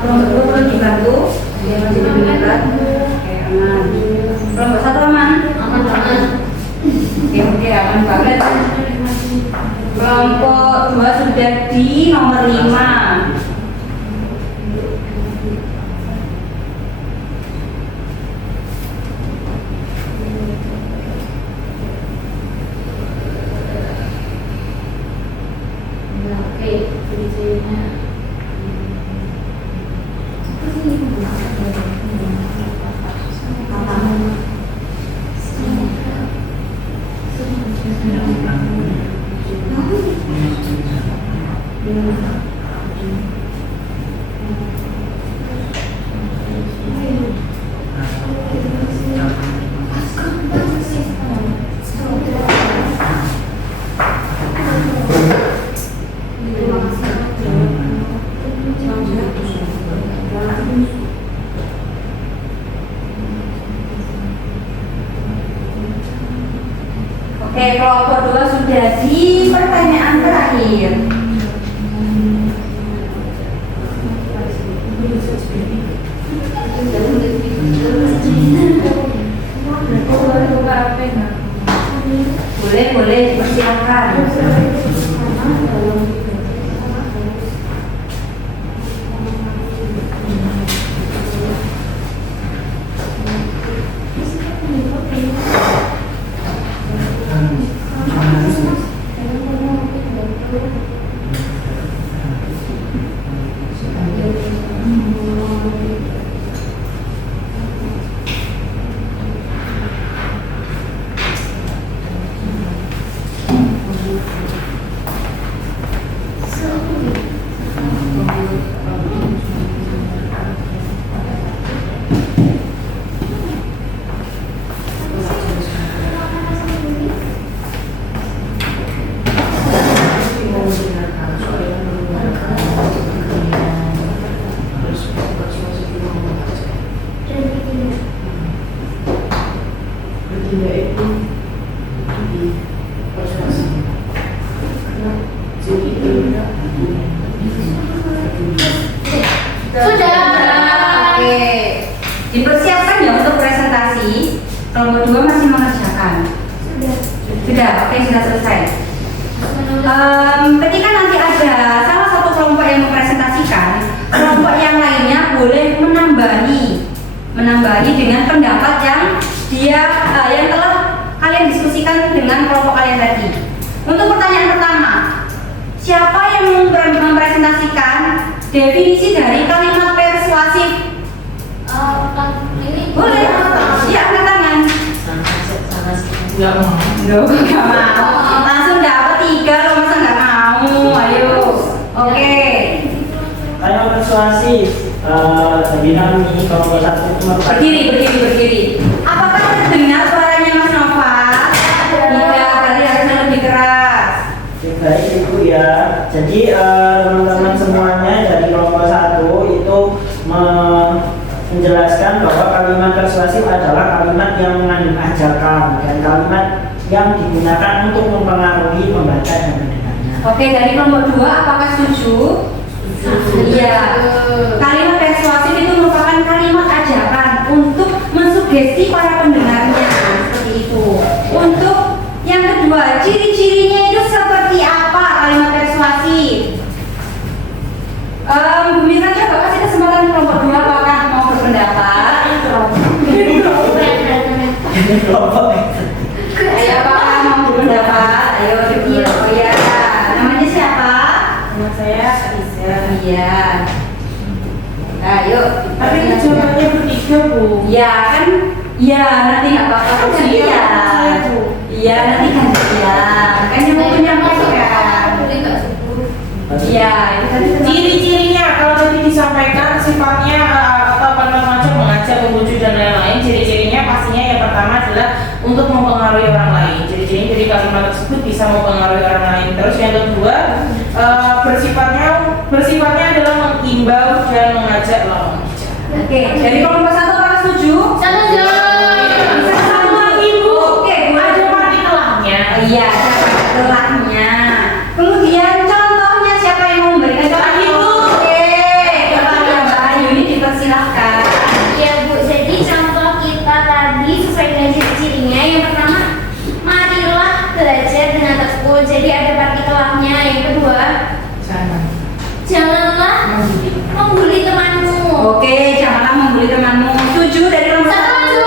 Kelompok 2 dibantu, dia masih dibenarkan. Oke, aman. Kelompok 1 aman? Oke, aman banget. Kelompok 2 sudah di nomor 5. Oke, kelompok 2 sudah di pertanyaan terakhir. Boleh, dipersilakan. Dipersiapkan ya untuk presentasi. Kelompok 2 masih mengerjakan. Sudah, oke, sudah selesai. Ketika nanti ada salah satu kelompok yang mempresentasikan, kelompok yang lainnya boleh menambahi dengan pendapat yang telah kalian diskusikan dengan kelompok kalian tadi. Untuk pertanyaan pertama, siapa yang mempresentasikan definisi dari kalimat persuasif? Ini Boleh. Iya, angkat tangan. Nggak mau. Loh, nggak mau. Langsung dapat 3 loh, masa nggak mau? Ayo. Oke. Kayak persuasif. Tadi kami kelompok 1 itu Berdiri. Apakah terdengar suaranya Mas Nova? Tidak, berarti harusnya lebih keras. baik Ibu ya. Jadi teman-teman semuanya dari kelompok 1 itu menjelaskan bahwa kalimat persuasif adalah kalimat yang mengandung ajakan dan kalimat yang digunakan untuk mempengaruhi pembaca dan pendengarnya. Oke, dari kelompok 2 apakah setuju? Iya. Kalimat persuasif itu merupakan kalimat ajakan untuk mensugesti para pendengarnya, seperti itu. Untuk yang kedua, ciri-cirinya itu seperti apa kalimat persuasif? Bu Mira, coba kasih kesempatan kelompok 2 apakah mau berpendapat? Ayo, apakah mau berpendapat? Ayo, Devi. Oh ya, namanya siapa? Nama saya Aisyah. Iya. Ayo. Tapi ini jawabannya bertiga, Bu. Ya kan? Ya, nanti nggak apa-apa gantian. Iya, nanti gantian. Kan yang punya kan. Iya, itu tadi. Ciri-cirinya kalau tadi disampaikan sifatnya atau macam mengajak, membujuk dan lain-lain. Ciri-cirinya pastinya yang pertama adalah untuk mempengaruhi orang lain. Ciri-cirinya dari kalimat tersebut bisa mempengaruhi orang lain. Terus yang kedua bersifatnya adalah mengimbau dan mengajak lawan bicara. Oke, dari kelompok 1 apakah setuju? Setuju. Bisa satu lagi, Bu. Oke, Bu. Ada partikelannya. Iya, telahnya. Kemudian contohnya siapa yang mau memberikan contoh? Oke, kepada Mbak Ayu ini dipersilahkan. Iya Bu, jadi contoh kita tadi sesuai dengan ciri-cirinya. Yang pertama, marilah belajar dengan tekun. Jadi ada partikelannya. Yang kedua, janganlah membuli temanmu. Oke, janganlah membuli temanmu. Setuju dari kelompok 1? Setuju.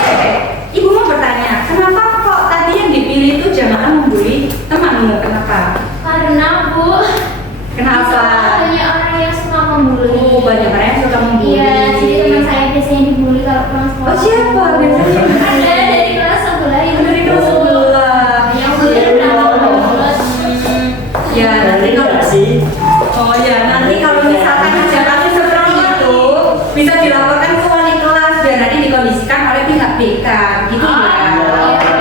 Oke. Ibu mau bertanya, kenapa kok tadi yang dipilih itu janganlah membuli temanmu? Kenapa? Karena Bu, Kenapa? banyak orang yang suka membuli. Oh, banyak orang yang suka membuli. Iya, jadi teman saya biasanya dibully kalau pulang sekolah. Oh, siapa biasanya? Ada dari kelas sebelah itu. Dari kelas sebelah. Yang bully mulut. Ya, nanti kalau oh ya, nanti kalau misalkan ajakannya seperti itu bisa dilaporkan ke wali kelas dan nanti dikondisikan oleh pihak BK, gitu ya.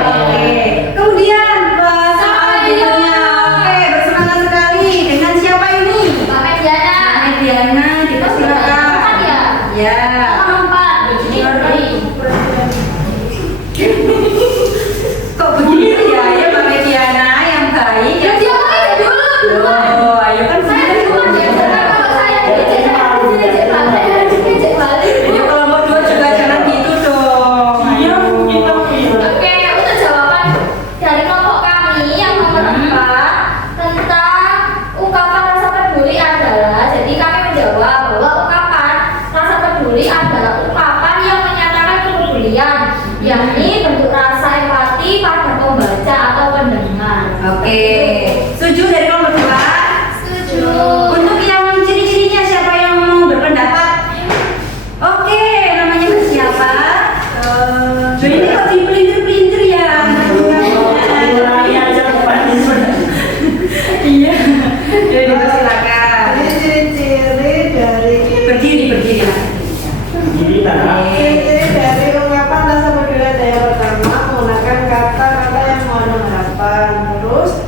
Oke. Kemudian selanjutnya, oke, bersemangat sekali dengan siapa ini? Mbak Mediana. Mediana, dipersilakan. Empat ya? Ya. Nomor 4. Ini Kok begitu ya, ya Mbak Mediana yang baik. ya siapa dulu? Oh, ayo kan Saya cuma biasa kalau saya diejek balik. ya kelompok 2 juga jangan gitu dong. Iya, kita Oke, untuk jawaban dari kelompok kami yang nomor 4 tentang ungkapan rasa peduli adalah, jadi kami menjawab bahwa ungkapan rasa peduli adalah ungkapan yang menyatakan kepedulian, yakni bentuk rasa empati pada pembaca atau pendengar. Oke. Setuju dari kelompok 2? Setuju. Untuk yang ciri-cirinya siapa yang mau berpendapat? Oke, namanya siapa? Ini kok dipelintir-pelintir ya? Ulangi aja kepanitiaan. Iya. Jadi silakan. Jadi ciri-ciri dari Berdiri. Jadi ciri-ciri dari ungkapan rasa peduli yang pertama menggunakan kata-kata yang mengandung harapan. Terus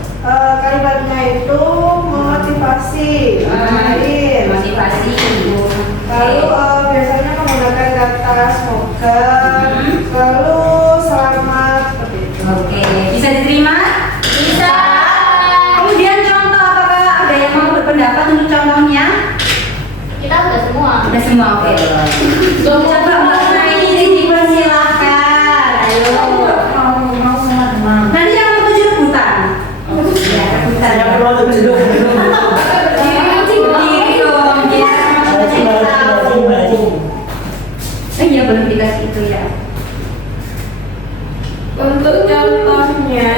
kalimatnya itu memotivasi orang lain. Motivasi. Lalu biasanya menggunakan kata semoga, lalu selamat seperti itu. Oke, bisa diterima? Bisa. Kemudian contoh, apakah ada yang mau berpendapat untuk contohnya? Kita udah semua. Udah semua, oke. Coba Iya, belum dikasih itu ya. Untuk contohnya,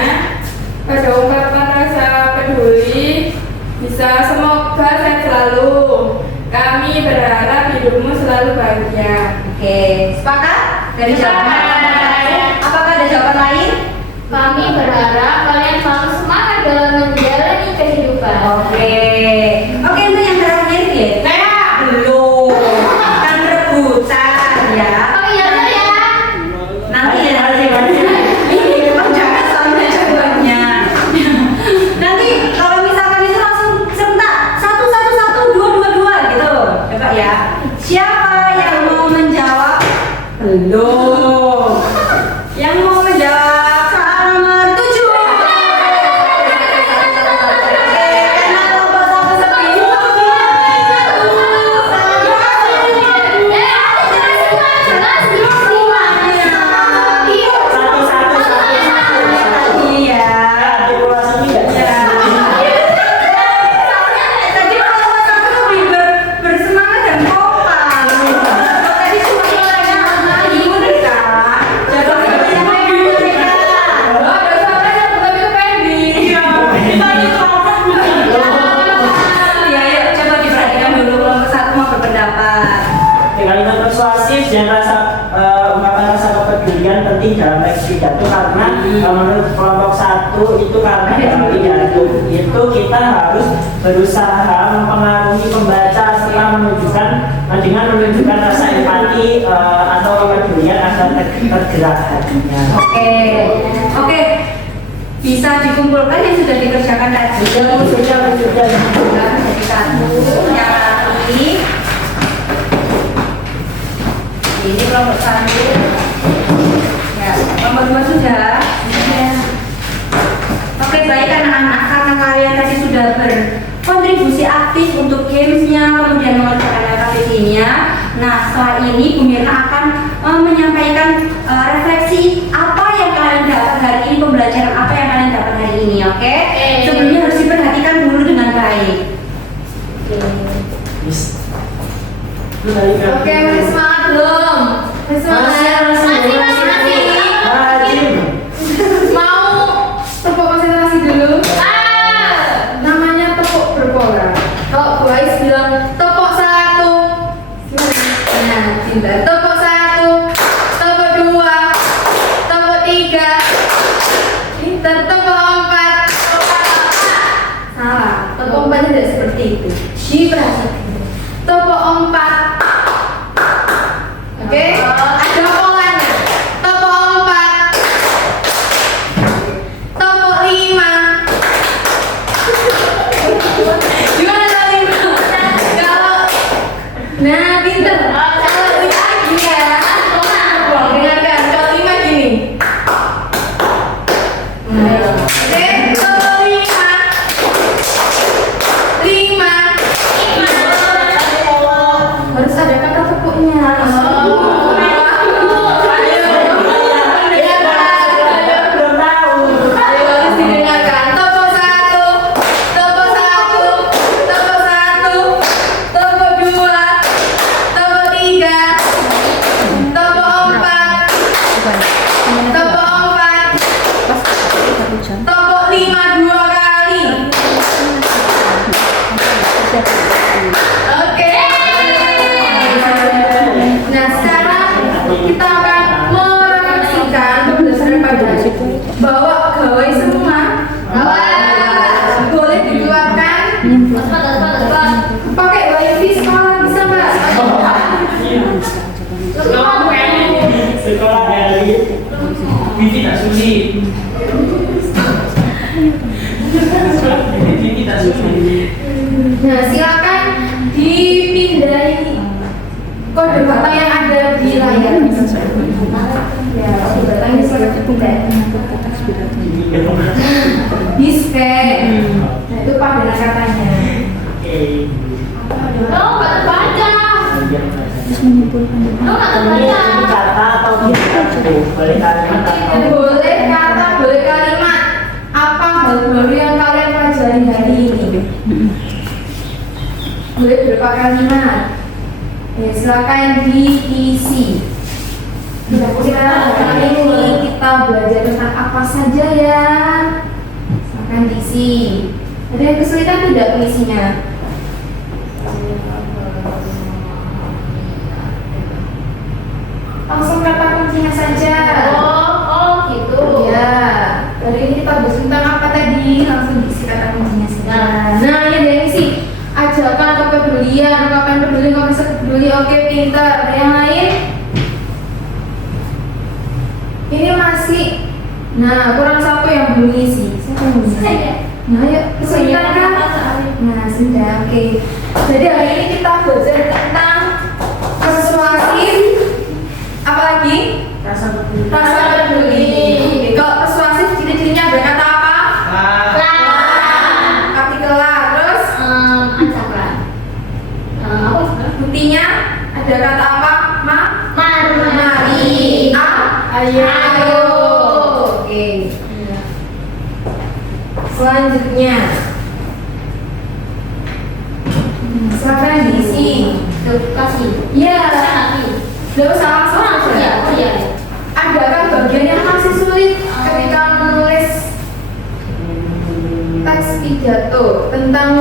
pada ungkapan rasa peduli bisa semoga sehat selalu. Kami berharap hidupmu selalu bahagia. Oke, sepakat dari jawaban? Apakah ada jawaban lain? Kami berharap kalian selalu semangat dalam menjalani kehidupan. Oke, untuk yang terakhir ya. Belum. Kan rebutan ya. Oh iya ya. Nanti ya. Ini memang jangan sampai jawabannya. Nanti kalau misalkan itu langsung serentak 1 1 1 2 2 2 gitu. Coba ya. Siapa yang mau menjawab? Belum. Yang mau menjawab soal nomor 7. Karena kelompok satu sepi. Iya. Tadi kelompok satu lebih bersemangat dan kompak. Tadi cuma suaranya ibu Rika. Ya, yuk coba diperhatikan dulu kelompok satu mau berpendapat. Kalimat persuasif dan ungkapan rasa kepedulian penting dalam teks pidato karena menurut kelompok satu itu karena dalam pidato itu kita harus berusaha mempengaruhi pembaca setelah menunjukkan dengan menunjukkan rasa empati atau kepedulian agar tergerak hatinya. Oke, bisa dikumpulkan yang sudah dikerjakan tadi. Sudah. Jadi satu, yang lagi. Ini kelompok satu. Ya, kelompok dua sudah. Oke, baik anak-anak, karena kalian tadi sudah berkontribusi aktif untuk gamesnya, kemudian mengerjakan aktivitinya. Nah, setelah ini Bu Mirna akan menyampaikan refleksi apa yang kalian dapat hari ini, pembelajaran apa yang kalian dapat hari ini, oke? Sebelumnya harus diperhatikan dulu dengan baik. Oke, masih semangat belum? Masih semangat? Rajin. Mau tepuk konsentrasi dulu? Namanya tepuk berpola. Kalau guys bilang tepuk satu, nah cinta. Tepuk satu, tepuk dua, tepuk tiga, tepuk empat. Salah, tepuk empatnya tidak seperti itu. Diperhatikan. Tepuk empat. Oke, ada polanya. Tepuk empat. Tepuk lima. Gimana tepuk lima? Kalau nah pinter. Kalau lagi ya. Dengarkan. Kalau lima gini. Oke, tepuk lima. Lima. Harus ada kata tepuknya. Belum tahu. Harus didengarkan. Tepuk satu, tepuk satu, tepuk satu, tepuk dua, tepuk tiga, tepuk empat, tepuk empat, tepuk lima 2 kali. Oke. Nah, sekarang kita akan merefleksikan berdasarkan pada bahwa gawe semua boleh dikeluarkan pakai wifi sekolah bisa mbak? Sekolah elit. Wifi tak sulit. Wifi tak sulit. Nah, silakan dipindahi kode batang yang ada di layar. Ya, kode batangnya silakan dipindah. Display. Nah, itu padanan katanya. Oh, nggak terbaca. Oh, nggak terbaca. Kata atau pidato? Boleh kalimat atau Boleh kata, boleh kalimat. Apa hal baru yang kalian pelajari hari ini? Boleh berupa kalimat. Ya, silakan diisi. Kira-kira kali ini kita belajar tentang apa saja ya? Silakan diisi. Ada yang kesulitan tidak mengisinya? Langsung kata kuncinya saja. Oh gitu. Ya, hari ini kita bahas tentang apa tadi? Langsung diisi kata kuncinya saja. Nah, ini ada yang isi. Ajakan kepedulian, ungkapan peduli, ungkapan peduli. Oke, pintar. Ada yang lain? Ini masih. Nah, kurang satu yang belum isi. Siapa yang belum isi? Saya. Nah, yuk, kesulitan kan? Nah, sudah. Oke. Jadi hari ini kita belajar tentang persuasif. Apa lagi? Rasa peduli. Rasa peduli. Oke, kalau persuasif ciri-cirinya ada kata apa? Artikel la. Terus Ajakan. Apa? buktinya ada kata apa? Mari. Ayo. Oke. Selanjutnya. Silakan diisi. Kasih. Ya. Kasih. Gak usah langsung aja. Ya, oh iya. Ada kan bagian yang masih sulit ketika menulis teks pidato tentang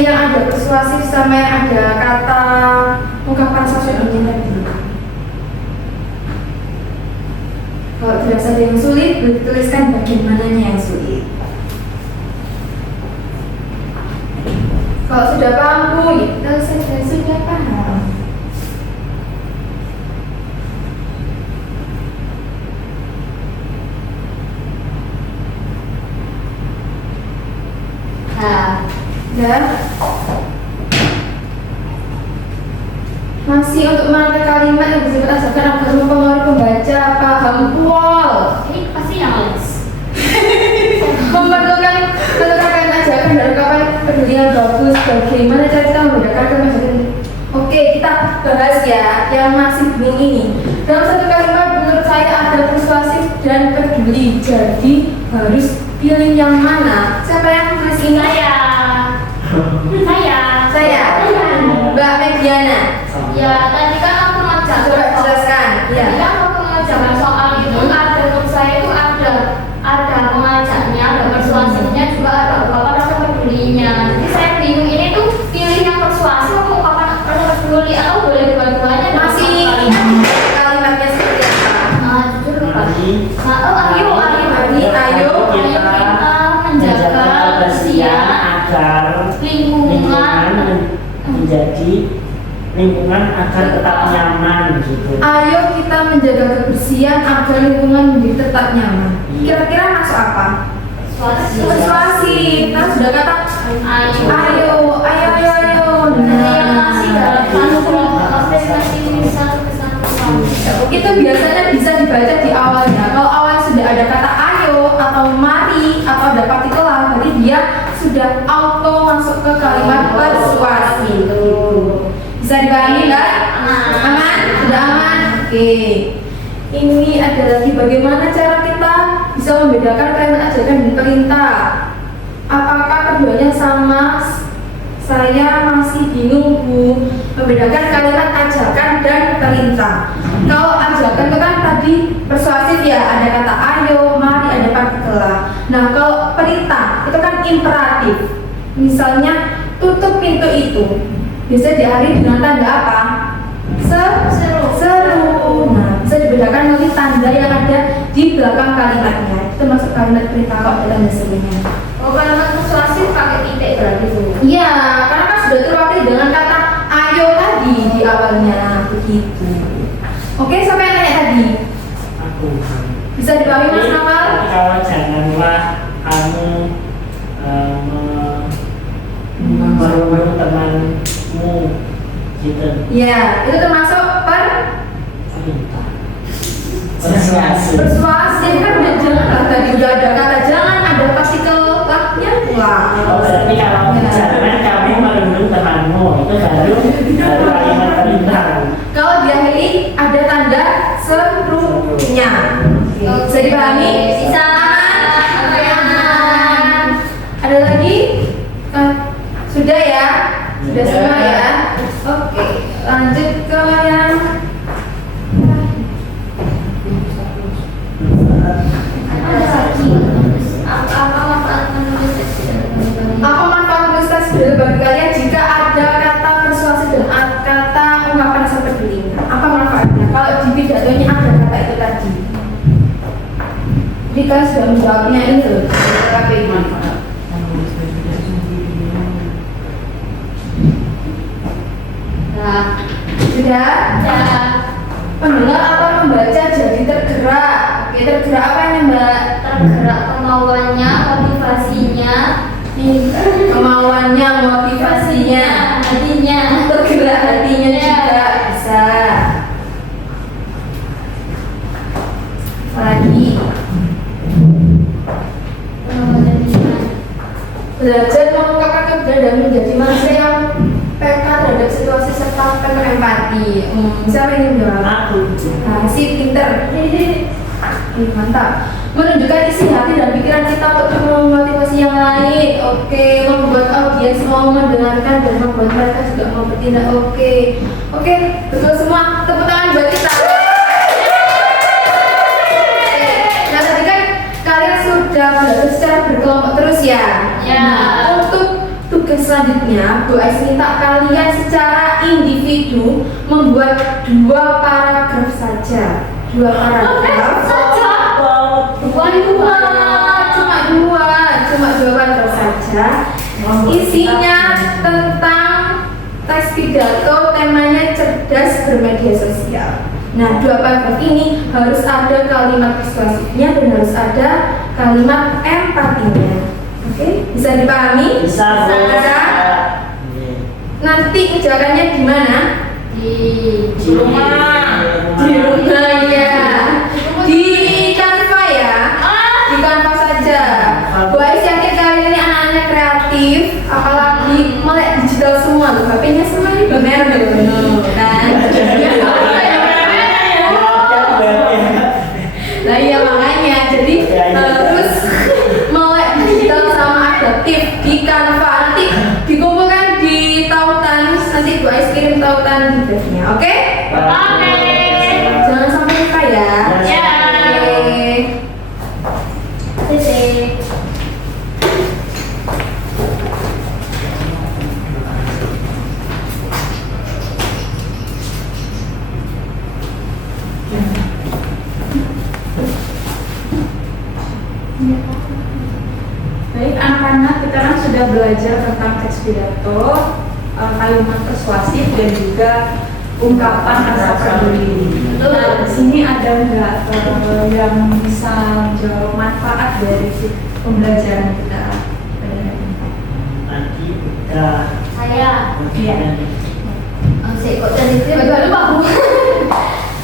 yang ada persuasif sama yang ada kata ungkapan sosial ini tadi. Kalau dirasa ada yang sulit, boleh tuliskan bagian mananya yang sulit. Kalau sudah paham, ya sudah paham. Dan masih untuk menata kalimat yang bersifat ajakan agar mempengaruhi pembaca paham kual. Ini pasti yang les. Memerlukan kalimat ajakan dan ungkapan peduli yang bagus. Bagaimana cara kita membedakan kalimat ajakan? Oke, kita bahas ya yang masih bingung ini. Dalam satu kalimat menurut saya ada persuasif dan peduli. Jadi harus pilih yang mana? Siapa yang tulis ini? Saya. Mbak Mediana. Ya, tadi kan aku ngajak. Coba jelaskan. Ya. Tadi kan aku mengajarkan soal itu ada menurut saya itu ada mengajaknya, ada persuasifnya, juga ada ungkapan rasa pedulinya. Jadi saya bingung ini tuh pilih yang persuasif atau ungkapan rasa peduli atau boleh dua-duanya? Masih kalimatnya seperti apa? Jujur lupa. Mari. Ayo kita menjaga kebersihan agar lingkungan menjadi lingkungan agar tetap nyaman gitu. Ayo kita menjaga kebersihan agar lingkungan menjadi tetap nyaman. Kira-kira masuk apa? Persuasif. Nah, sudah kata ayo. Yang masih dalam satu kelompok satu kesatuan. Itu biasanya bisa dibaca di awalnya. Kalau awalnya sudah ada kata ayo atau mari atau ada partikelar, berarti dia sudah auto masuk ke kalimat persuasif. Bisa dipahami nggak? Aman? Sudah aman? Oke. Ini ada lagi bagaimana cara kita bisa membedakan kalimat ajakan dan perintah. Apakah keduanya sama? Saya masih bingung Bu membedakan kalimat ajakan dan perintah. Kalau ajakan itu kan tadi persuasif ya, ada kata ayo, mari, ada partikelar. Nah kalau perintah itu kan imperatif. Misalnya tutup pintu itu, biasanya diakhiri dengan tanda apa? Seru. Nah bisa dibedakan melalui tanda yang ada di belakang kalimatnya. Itu masuk kalimat perintah kalau ada tanda serunya. Oh, kalimat persuasif pakai titik berarti Bu. Iya, karena kan sudah terwakili dengan kata ayo tadi di awalnya begitu. Oke, siapa yang tanya tadi? Aku. Bisa dipahami Mas Nawal? Kalau janganlah kamu merupakan temanmu gitu. Ya, itu termasuk Perintah. Persuasif. persuasif kan udah jangan lah tadi udah ada kata jangan, ada partikel lahnya pula. Oh, berarti kalau jangan kamu merundung temanmu itu baru kalimat perintah. Kalau diakhiri ada tanda serunya. Bisa dipahami? Bisa. Aman. Ada lagi? Sudah ya? Sudah semua ya? Oke, lanjut ke Ika sudah menjawabnya ini loh. KPI. Nah, sudah? Ya. Pendengar apa membaca jadi tergerak? Oke, tergerak apa ini Mbak? Tergerak kemauannya, motivasinya, Kemauannya, motivasinya, hatinya. tergerak hatinya juga bisa. Apalagi belajar mengungkapkan kebenaran dan menjadi manusia yang peka terhadap situasi serta penuh empati. Siapa yang menjawab? Aku. Nah, si pinter. Mantap. Menunjukkan isi hati dan pikiran kita untuk memotivasi yang lain. Oke, membuat audiens mau mendengarkan dan membuat mereka juga mau bertindak. Oke, betul semua. Tepuk tangan buat kita. Nah, tadi kan kalian sudah belajar secara berkelompok terus ya. Ya. Nah, untuk tugas selanjutnya, Bu Ais minta kalian secara individu membuat 2 paragraf saja. 2 paragraf. Saja. Bukan dua, cuma 2 paragraf saja. Isinya tentang teks pidato, temanya cerdas bermedia sosial. Nah, 2 paragraf ini harus ada kalimat persuasifnya dan harus ada kalimat empatinya. Oke, bisa dipahami? Bisa, Bu. Bisa. Nanti ujarannya di mana? Di rumah. Di rumah ya. Di Canva ya. Di Canva saja. Bu Ais yakin kalian ini anak-anak kreatif, apalagi melek digital semua tuh. HP-nya semua ini bener kan? Nah iya makanya jadi harus melek digital sama adaptif di Canva. Nanti dikumpulkan di tautan, nanti Bu Ais kirim tautan di drive-nya. Oke? Jangan sampai lupa ya. Ya. Oke. titik. Baik anak-anak, kita kan sudah belajar tentang teks pidato, kalimat persuasif dan juga ungkapan rasa peduli. Nah, di sini ada nggak yang bisa menjawab manfaat dari pembelajaran kita? Nanti kita. Saya. Iya. Kok dari itu lupa Bu.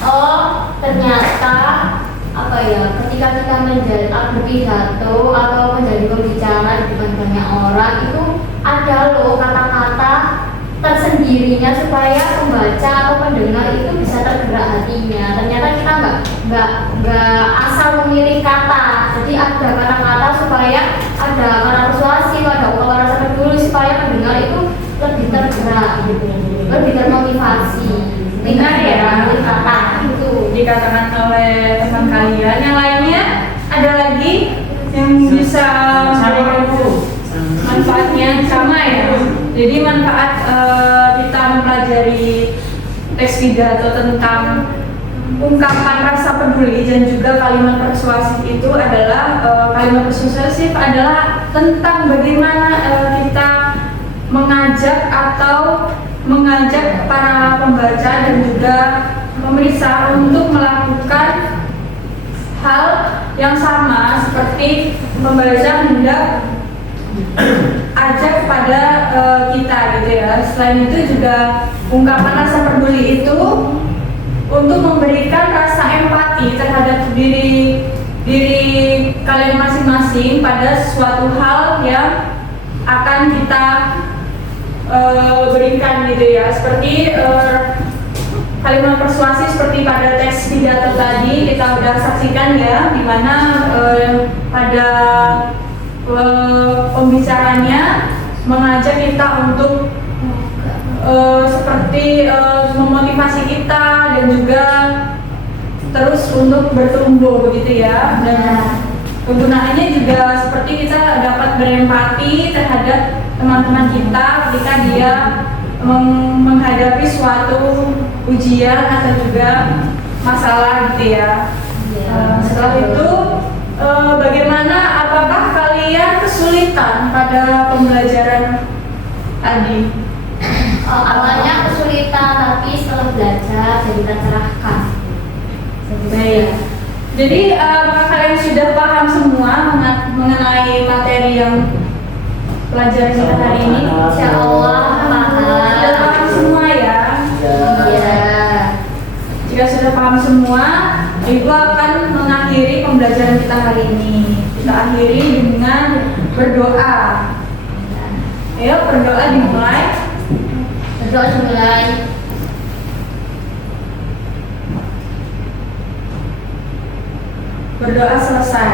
Oh, ternyata apa ya? Ketika kita menjadi berpidato atau menjadi pembicara di depan banyak orang itu ada loh kata-kata tersendirinya supaya pembaca atau pendengar itu bisa tergerak hatinya. Ternyata kita nggak asal memilih kata. Jadi ada kata-kata supaya ada kata persuasif, ada ungkapan rasa peduli supaya pendengar itu lebih tergerak gitu, lebih termotivasi. Benar ya, Kata itu dikatakan oleh teman kalian. Yang lainnya ada lagi yang bisa manfaatnya sama ya. Jadi manfaat kita mempelajari teks pidato tentang ungkapan rasa peduli dan juga kalimat persuasif itu adalah kalimat persuasif adalah tentang bagaimana kita mengajak para pembaca dan juga pemirsa untuk melakukan hal yang sama seperti pembaca hendak ajak pada kita gitu ya. Selain itu juga ungkapan rasa peduli itu untuk memberikan rasa empati terhadap diri kalian masing-masing pada suatu hal yang akan kita berikan gitu ya. Seperti kalimat persuasi seperti pada teks pidato tadi kita udah saksikan ya, dimana pada pembicaranya mengajak kita untuk seperti memotivasi kita dan juga terus untuk bertumbuh begitu ya. Dan kegunaannya juga seperti kita dapat berempati terhadap teman-teman kita ketika dia menghadapi suatu ujian atau juga masalah gitu ya. Setelah itu bagaimana? Apakah kalian kesulitan pada pembelajaran tadi? Awalnya kesulitan, tapi setelah belajar jadi tercerahkan. Baik. Jadi apakah kalian sudah paham semua mengenai materi yang pelajaran kita hari ini? Insya Allah Sudah paham. paham semua ya? Iya. Jika sudah paham semua, Ibu akan mengakhiri pembelajaran kita hari ini. Kita akhiri dengan berdoa. Ayo berdoa dimulai. Berdoa dimulai. Berdoa selesai.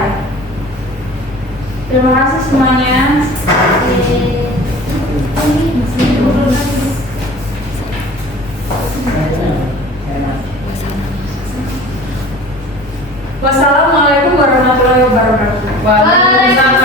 Terima kasih semuanya. Wassalamualaikum warahmatullahi wabarakatuh. Waalaikumsalam